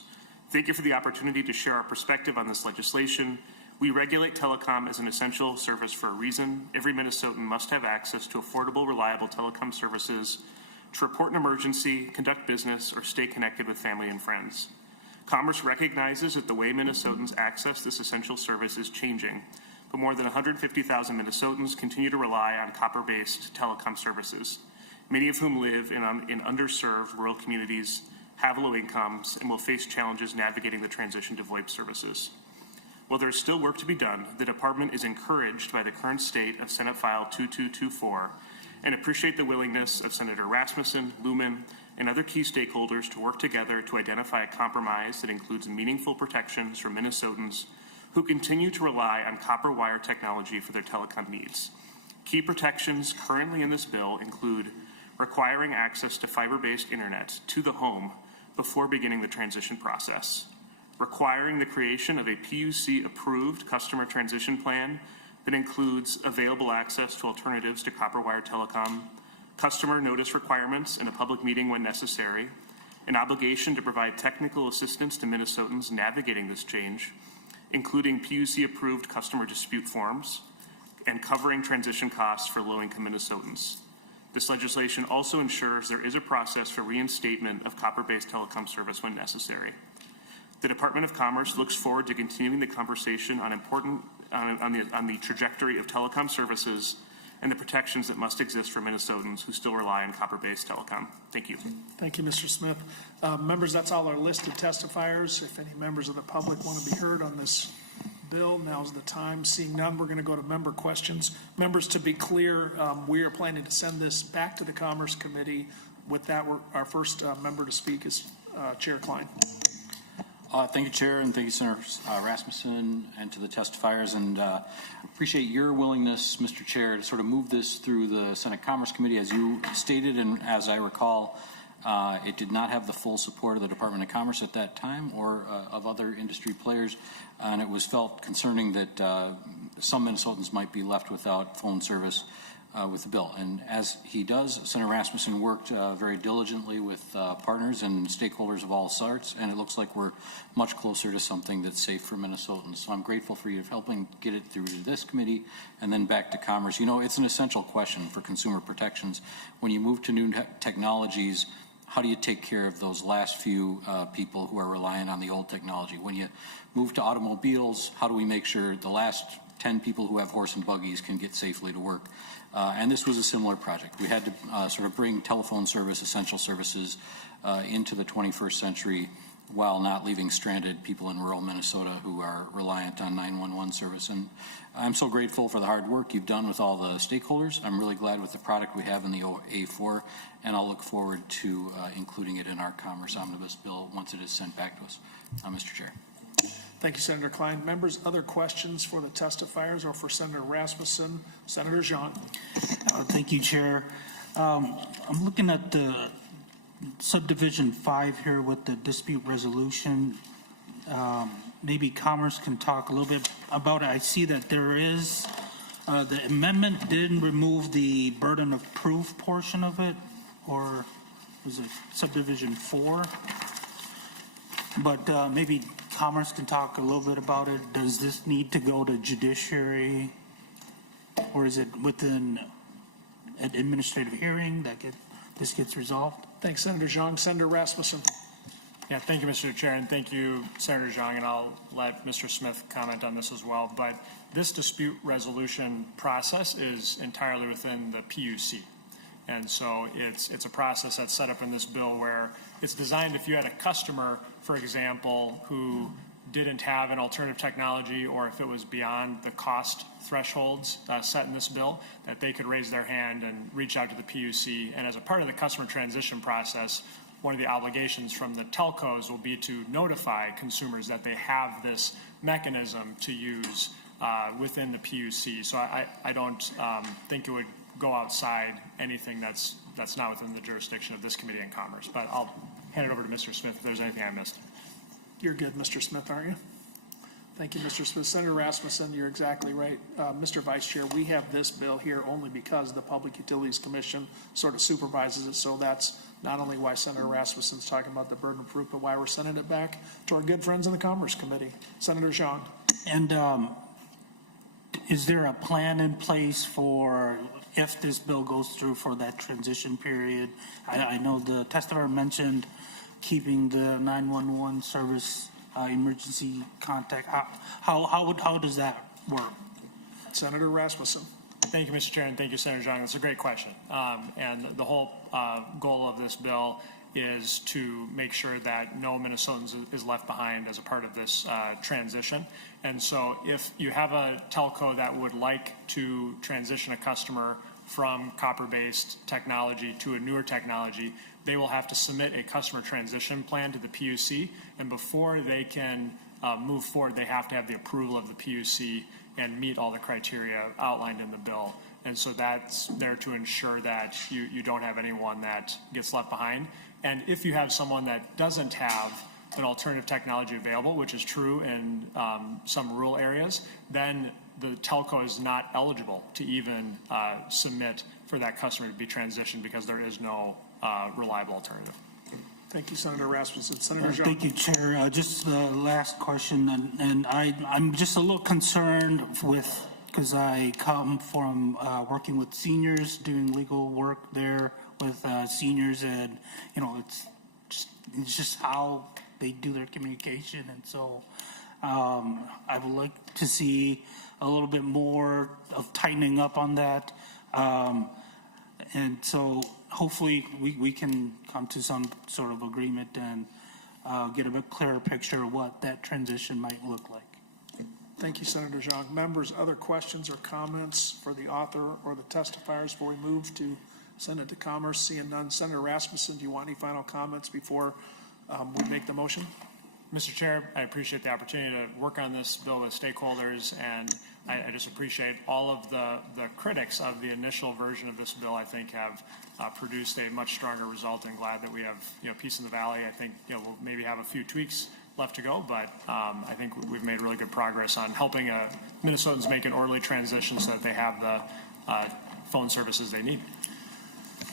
Thank you for the opportunity to share our perspective on this legislation. We regulate telecom as an essential service for a reason. Every Minnesotan must have access to affordable, reliable telecom services to report an emergency, conduct business, or stay connected with family and friends. Commerce recognizes that the way Minnesotans access this essential service is changing, but more than 150,000 Minnesotans continue to rely on copper-based telecom services, many of whom live in underserved rural communities, have low incomes, and will face challenges navigating the transition to VoIP services. While there is still work to be done, the Department is encouraged by the current state of Senate File 2224 and appreciate the willingness of Senator Rasmusson, Lumen, and other key stakeholders to work together to identify a compromise that includes meaningful protections for Minnesotans who continue to rely on copper wire technology for their telecom needs. Key protections currently in this bill include requiring access to fiber-based internet to the home before beginning the transition process, requiring the creation of a PUC-approved customer transition plan that includes available access to alternatives to copper wire telecom, customer notice requirements in a public meeting when necessary, an obligation to provide technical assistance to Minnesotans navigating this change, including PUC-approved customer dispute forms, and covering transition costs for low-income Minnesotans. This legislation also ensures there is a process for reinstatement of copper-based telecom service when necessary. The Department of Commerce looks forward to continuing the conversation on the trajectory of telecom services and the protections that must exist for Minnesotans who still rely on copper-based telecom. Thank you. Thank you, Mr. Smith. Members, that's all our list of testifiers. If any members of the public want to be heard on this bill, now's the time. Seeing none, we're going to go to member questions. Members, to be clear, we are planning to send this back to the Commerce Committee. With that, our first member to speak is Chair Klein. Thank you, Chair, and thank you, Senator Rasmusson, and to the testifiers. And appreciate your willingness, Mr. Chair, to sort of move this through the Senate Commerce Committee. As you stated, and as I recall, it did not have the full support of the Department of Commerce at that time or of other industry players, and it was felt concerning that some Minnesotans might be left without phone service with the bill. And as he does, Senator Rasmusson worked very diligently with partners and stakeholders of all sorts, and it looks like we're much closer to something that's safe for Minnesotans. So I'm grateful for you helping get it through to this committee and then back to Commerce. You know, it's an essential question for consumer protections. When you move to new technologies, how do you take care of those last few people who are relying on the old technology? When you move to automobiles, how do we make sure the last 10 people who have horse and buggies can get safely to work? And this was a similar project. We had to sort of bring telephone service, essential services, into the 21st century while not leaving stranded people in rural Minnesota who are reliant on 911 service. And I'm so grateful for the hard work you've done with all the stakeholders. I'm really glad with the product we have in the A4, and I'll look forward to including it in our Commerce Omnibus Bill once it is sent back to us. Mr. Chair. Thank you, Senator Klein. Members, other questions for the testifiers or for Senator Rasmusson? Senator Xiong. Thank you, Chair. I'm looking at the subdivision 5 here with the dispute resolution. Maybe Commerce can talk a little bit about it. I see that there is, the amendment didn't remove the burden of proof portion of it, or was it subdivision 4? But maybe Commerce can talk a little bit about it. Does this need to go to judiciary, or is it within an administrative hearing that this gets resolved? Thanks, Senator Xiong. Senator Rasmusson. Yeah, thank you, Mr. Chair, and thank you, Senator Xiong, and I'll let Mr. Smith comment on this as well. But this dispute resolution process is entirely within the PUC. And so it's a process that's set up in this bill where it's designed if you had a customer, for example, who didn't have an alternative technology, or if it was beyond the cost thresholds set in this bill, that they could raise their hand and reach out to the PUC. And as a part of the customer transition process, one of the obligations from the telcos will be to notify consumers that they have this mechanism to use within the PUC. So I don't think it would go outside anything that's not within the jurisdiction of this Committee on Commerce. But I'll hand it over to Mr. Smith if there's anything I missed. You're good, Mr. Smith, aren't you? Thank you, Mr. Smith. Senator Rasmusson, you're exactly right. Mr. Vice Chair, we have this bill here only because the Public Utilities Commission sort of supervises it. So that's not only why Senator Rasmusson's talking about the burden of proof, but why we're sending it back to our good friends in the Commerce Committee. Senator Xiong. And is there a plan in place for if this bill goes through for that transition period? I know the testifier mentioned keeping the 911 service emergency contact. How does that work? Senator Rasmusson. Thank you, Mr. Chair, and thank you, Senator Xiong. That's a great question. And the whole goal of this bill is to make sure that no Minnesotans is left behind as a part of this transition. And so if you have a telco that would like to transition a customer from copper-based technology to a newer technology, they will have to submit a customer transition plan to the PUC. And before they can move forward, they have to have the approval of the PUC and meet all the criteria outlined in the bill. And so that's there to ensure that you don't have anyone that gets left behind. And if you have someone that doesn't have an alternative technology available, which is true in some rural areas, then the telco is not eligible to even submit for that customer to be transitioned because there is no reliable alternative. Thank you, Senator Rasmusson. Senator Xiong. Thank you, Chair. Just the last question, and I'm just a little concerned with, because I come from working with seniors, doing legal work there with seniors, and it's just how they do their communication, and so I would like to see a little bit more of tightening up on that, and so hopefully we can come to some sort of agreement and get a bit clearer picture of what that transition might look like. Thank you, Senator Xiong. Members, other questions or comments for the author or the testifiers before we move to send it to Commerce? Seeing none. Senator Rasmusson, do you want any final comments before we make the motion? Mr. Chair, I appreciate the opportunity to work on this bill with stakeholders, and I just appreciate all of the critics of the initial version of this bill. I think have produced a much stronger result, and glad that we have peace in the valley. I think we'll maybe have a few tweaks left to go, but I think we've made really good progress on helping Minnesotans make an orderly transition so that they have the phone services they need.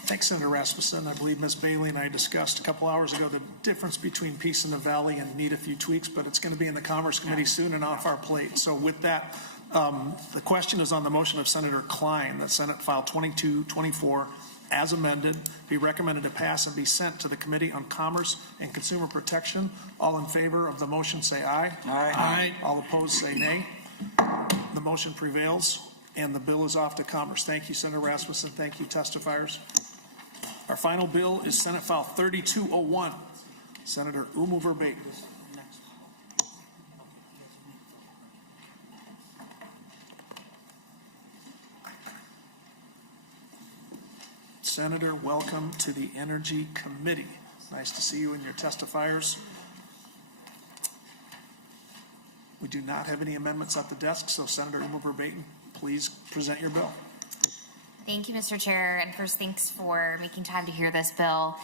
Thanks, Senator Rasmusson. I believe Ms. Bailey and I discussed a couple hours ago the difference between peace in the valley and need a few tweaks, but it's going to be in the Commerce Committee soon and off our plate. So with that, the question is on the motion of Senator Klein that Senate File 2224 as amended be recommended to pass and be sent to the Committee on Commerce and Consumer Protection. All in favor of the motion say aye. Aye. Aye. All opposed say nay. The motion prevails and the bill is off to Commerce. Thank you, Senator Rasmusson. Thank you, testifiers. Our final bill is Senate File 3201. Senator Oumou Verbeten. Senator, welcome to the Energy Committee. Nice to see you and your testifiers. We do not have any amendments at the desk, so Senator Oumou Verbeten, please present your bill. Thank you, Mr. Chair, and first, thanks for making time to hear this bill.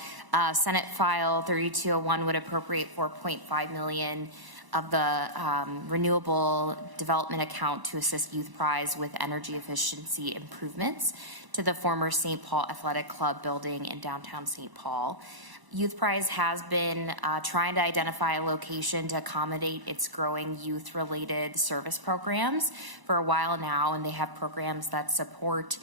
Senate File 3201 would appropriate $4.5 million of the Renewable Development Account to assist Youth Prize with energy efficiency improvements to the former St. Paul Athletic Club building in downtown St. Paul. Youth Prize has been trying to identify a location to accommodate its growing youth-related service programs for a while now, and they have programs that support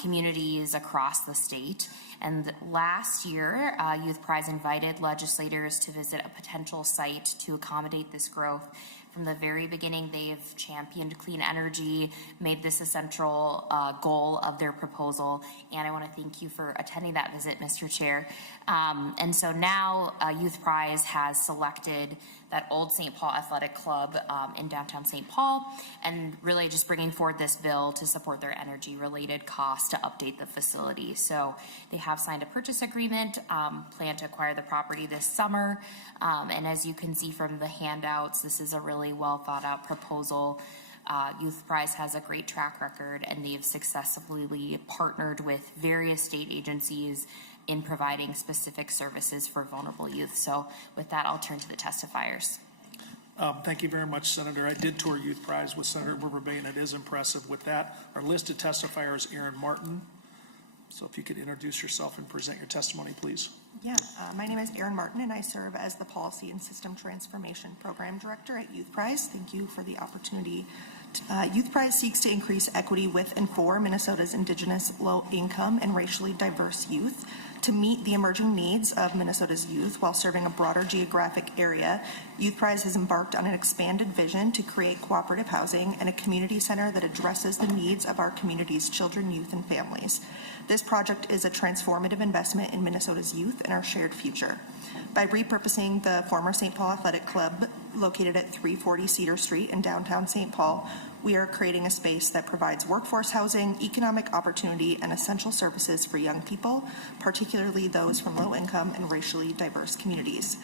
communities across the state. And last year, Youth Prize invited legislators to visit a potential site to accommodate this growth. From the very beginning, they've championed clean energy, made this a central goal of their proposal, and I want to thank you for attending that visit, Mr. Chair. And so now Youth Prize has selected that old St. Paul Athletic Club in downtown St. Paul, and really just bringing forward this bill to support their energy-related costs to update the facility. So they have signed a purchase agreement, plan to acquire the property this summer, and as you can see from the handouts, this is a really well thought out proposal. Youth Prize has a great track record, and they've successfully partnered with various state agencies in providing specific services for vulnerable youth. So with that, I'll turn to the testifiers. Thank you very much, Senator. I did tour Youth Prize with Senator Oumou Verbeten. It is impressive. With that, our listed testifier is Erin Martin. So if you could introduce yourself and present your testimony, please. Yeah, my name is Erin Martin, and I serve as the Policy and System Transformation Program Director at Youth Prize. Thank you for the opportunity. Youth Prize seeks to increase equity with and for Minnesota's Indigenous, low-income, and racially diverse youth to meet the emerging needs of Minnesota's youth while serving a broader geographic area. Youth Prize has embarked on an expanded vision to create cooperative housing and a community center that addresses the needs of our community's children, youth, and families. This project is a transformative investment in Minnesota's youth and our shared future. By repurposing the former St. Paul Athletic Club located at 340 Cedar Street in downtown St. Paul, we are creating a space that provides workforce housing, economic opportunity, and essential services for young people, particularly those from low-income and racially diverse communities.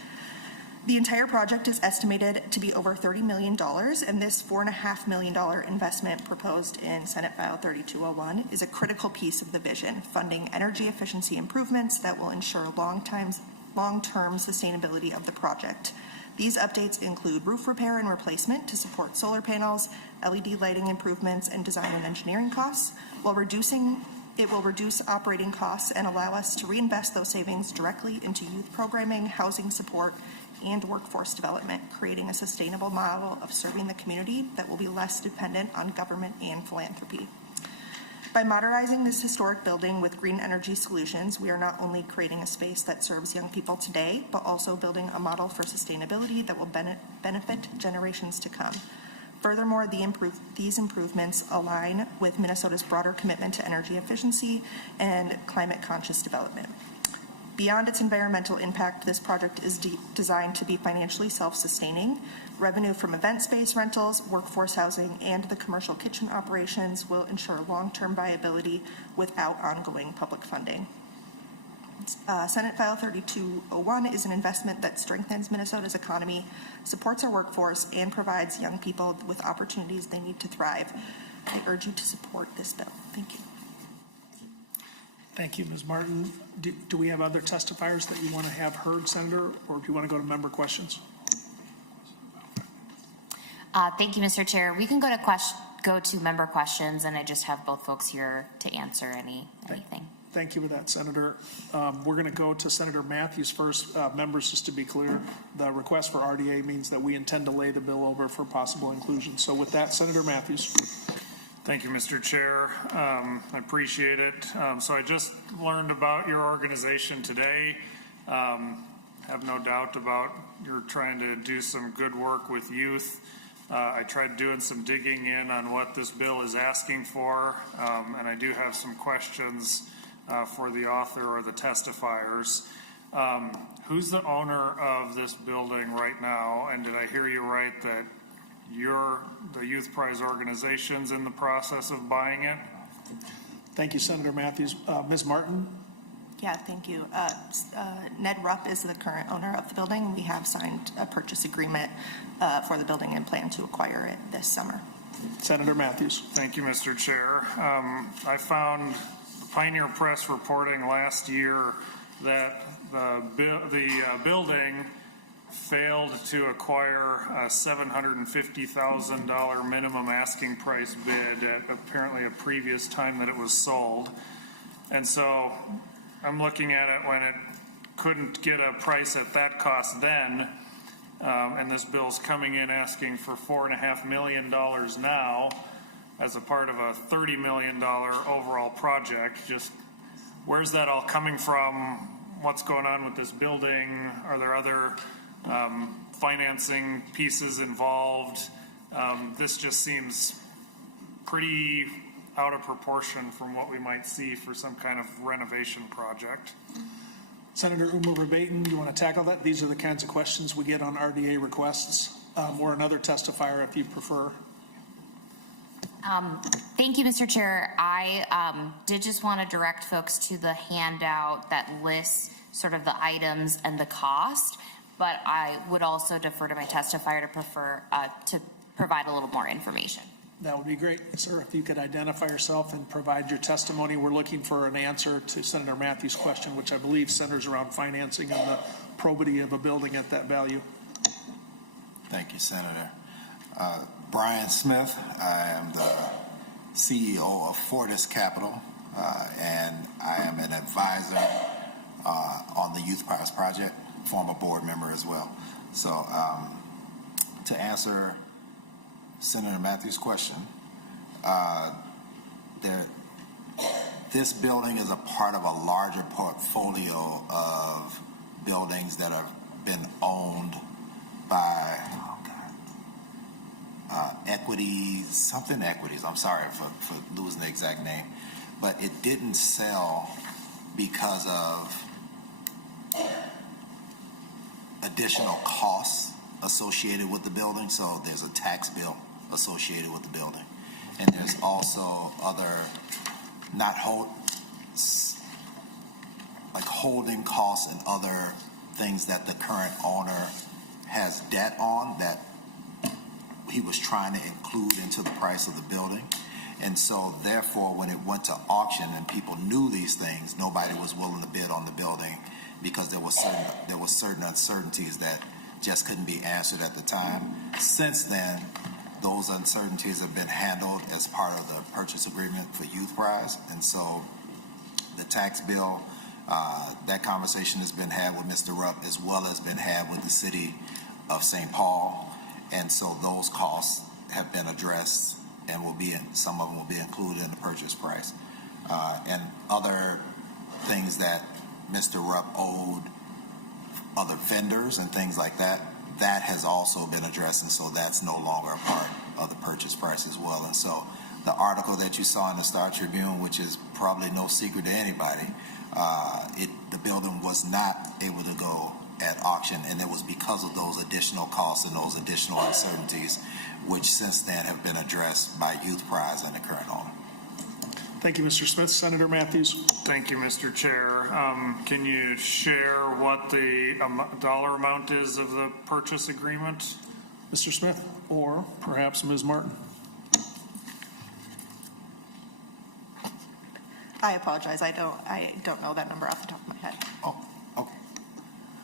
The entire project is estimated to be over $30 million, and this $4.5 million investment proposed in Senate File 3201 is a critical piece of the vision, funding energy efficiency improvements that will ensure long-term sustainability of the project. These updates include roof repair and replacement to support solar panels, LED lighting improvements, and design and engineering costs. It will reduce operating costs and allow us to reinvest those savings directly into youth programming, housing support, and workforce development, creating a sustainable model of serving the community that will be less dependent on government and philanthropy. By modernizing this historic building with green energy solutions, we are not only creating a space that serves young people today, but also building a model for sustainability that will benefit generations to come. Furthermore, these improvements align with Minnesota's broader commitment to energy efficiency and climate-conscious development. Beyond its environmental impact, this project is designed to be financially self-sustaining. Revenue from event space rentals, workforce housing, and the commercial kitchen operations will ensure long-term viability without ongoing public funding. Senate File 3201 is an investment that strengthens Minnesota's economy, supports our workforce, and provides young people with opportunities they need to thrive. I urge you to support this bill. Thank you. Thank you, Ms. Martin. Do we have other testifiers that you want to have heard, Senator, or do you want to go to member questions? Thank you, Mr. Chair. We can go to member questions, and I just have both folks here to answer anything. Thank you for that, Senator. We're going to go to Senator Matthews first. Members, just to be clear, the request for RDA means that we intend to lay the bill over for possible inclusion. So with that, Senator Matthews. Thank you, Mr. Chair. I appreciate it. So I just learned about your organization today. Have no doubt about you're trying to do some good work with youth. I tried doing some digging in on what this bill is asking for, and I do have some questions for the author or the testifiers. Who's the owner of this building right now? And did I hear you right that the Youth Prize organization's in the process of buying it? Thank you, Senator Matthews. Ms. Martin? Yeah, thank you. Ned Rupp is the current owner of the building. We have signed a purchase agreement for the building and plan to acquire it this summer. Senator Matthews. Thank you, Mr. Chair. I found Pioneer Press reporting last year that the building failed to acquire a $750,000 minimum asking price bid at apparently a previous time that it was sold. And so I'm looking at it when it couldn't get a price at that cost then, and this bill's coming in asking for $4.5 million now as a part of a $30 million overall project. Just where's that all coming from? What's going on with this building? Are there other financing pieces involved? This just seems pretty out of proportion from what we might see for some kind of renovation project. Senator Oumou Verbeten, do you want to tackle that? These are the kinds of questions we get on RDA requests, or another testifier if you prefer. Thank you, Mr. Chair. I did just want to direct folks to the handout that lists sort of the items and the cost, but I would also defer to my testifier to provide a little more information. That would be great, sir. If you could identify yourself and provide your testimony. We're looking for an answer to Senator Matthews' question, which I believe centers around financing and the probity of a building at that value. Thank you, Senator. Brian Smith. I am the CEO of Fortis Capital, and I am an advisor on the Youth Prize Project, former board member as well. So to answer Senator Matthews' question, this building is a part of a larger portfolio of buildings that have been owned by Equities, I'm sorry for losing the exact name, but it didn't sell because of additional costs associated with the building. So there's a tax bill associated with the building, and there's also other holding costs and other things that the current owner has debt on that he was trying to include into the price of the building. And so therefore, when it went to auction and people knew these things, nobody was willing to bid on the building because there was certain uncertainties that just couldn't be answered at the time. Since then, those uncertainties have been handled as part of the purchase agreement for Youth Prize. And so the tax bill, that conversation has been had with Mr. Rupp, as well as been had with the city of St. Paul. And so those costs have been addressed and some of them will be included in the purchase price. And other things that Mr. Rupp owed other vendors and things like that, that has also been addressed, and so that's no longer a part of the purchase price as well. And so the article that you saw in the Star Tribune, which is probably no secret to anybody, the building was not able to go at auction, and it was because of those additional costs and those additional uncertainties, which since then have been addressed by Youth Prize and the current owner. Thank you, Mr. Smith. Senator Matthews. Thank you, Mr. Chair. Can you share what the dollar amount is of the purchase agreement? Mr. Smith, or perhaps Ms. Martin. I apologize. I don't know that number off the top of my head. Oh, okay.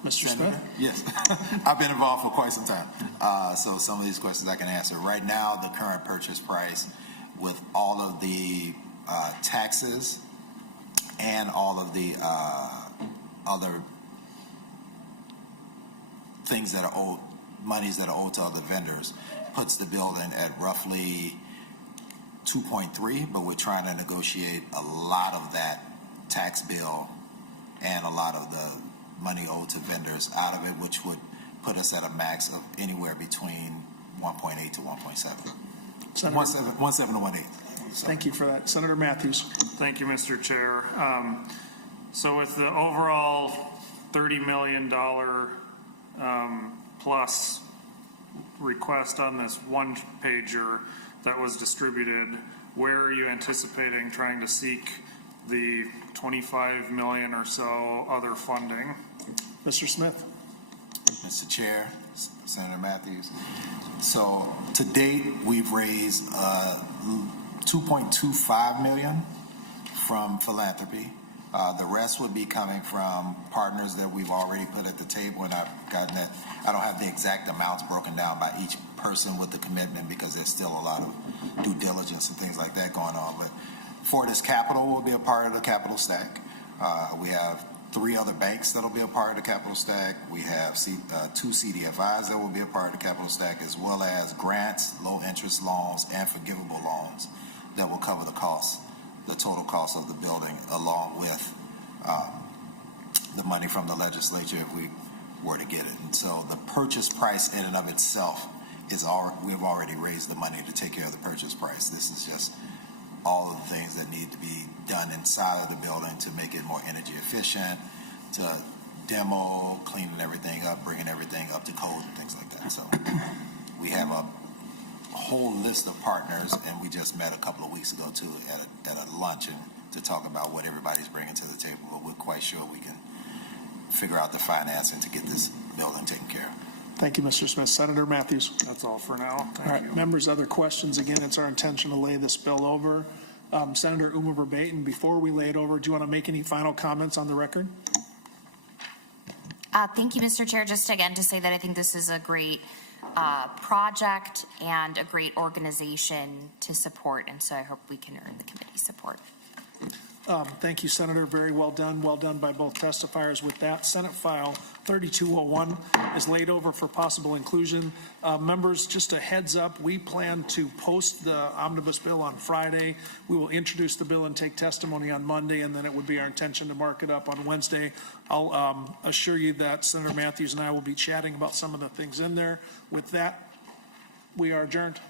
Mr. Senator? Smith? Yes. I've been involved for quite some time. So some of these questions I can answer. Right now, the current purchase price with all of the taxes and all of the other things that are owed, monies that are owed to other vendors, puts the building at roughly 2.3, but we're trying to negotiate a lot of that tax bill and a lot of the money owed to vendors out of it, which would put us at a max of anywhere between 1.8 to 1.7. 1.7 to 1.8. Thank you for that. Senator Matthews. Thank you, Mr. Chair. So with the overall $30 million plus request on this one pager that was distributed, where are you anticipating trying to seek the $25 million or so other funding? Mr. Smith. Mr. Chair, Senator Matthews. So to date, we've raised $2.25 million from philanthropy. The rest would be coming from partners that we've already put at the table, and I've gotten that. I don't have the exact amounts broken down by each person with the commitment because there's still a lot of due diligence and things like that going on. But Fortis Capital will be a part of the capital stack. We have 3 other banks that'll be a part of the capital stack. We have 2 CDFIs that will be a part of the capital stack, as well as grants, low interest loans, and forgivable loans that will cover the cost, the total cost of the building, along with the money from the legislature if we were to get it. And so the purchase price in and of itself is we've already raised the money to take care of the purchase price. This is just all of the things that need to be done inside of the building to make it more energy efficient, to demo, cleaning everything up, bringing everything up to code and things like that. So we have a whole list of partners, and we just met a couple of weeks ago too at a luncheon to talk about what everybody's bringing to the table. But we're quite sure we can figure out the financing to get this building taken care of. Thank you, Mr. Smith. Senator Matthews. That's all for now. All right, members, other questions? Again, it's our intention to lay this bill over. Senator Oumou Verbeten, before we lay it over, do you want to make any final comments on the record? Thank you, Mr. Chair. Just again to say that I think this is a great project and a great organization to support, and so I hope we can earn the committee's support. Thank you, Senator. Very well done. Well done by both testifiers. With that, Senate File 3201 is laid over for possible inclusion. Members, just a heads up, we plan to post the omnibus bill on Friday. We will introduce the bill and take testimony on Monday, and then it would be our intention to mark it up on Wednesday. I'll assure you that Senator Matthews and I will be chatting about some of the things in there. With that, we are adjourned.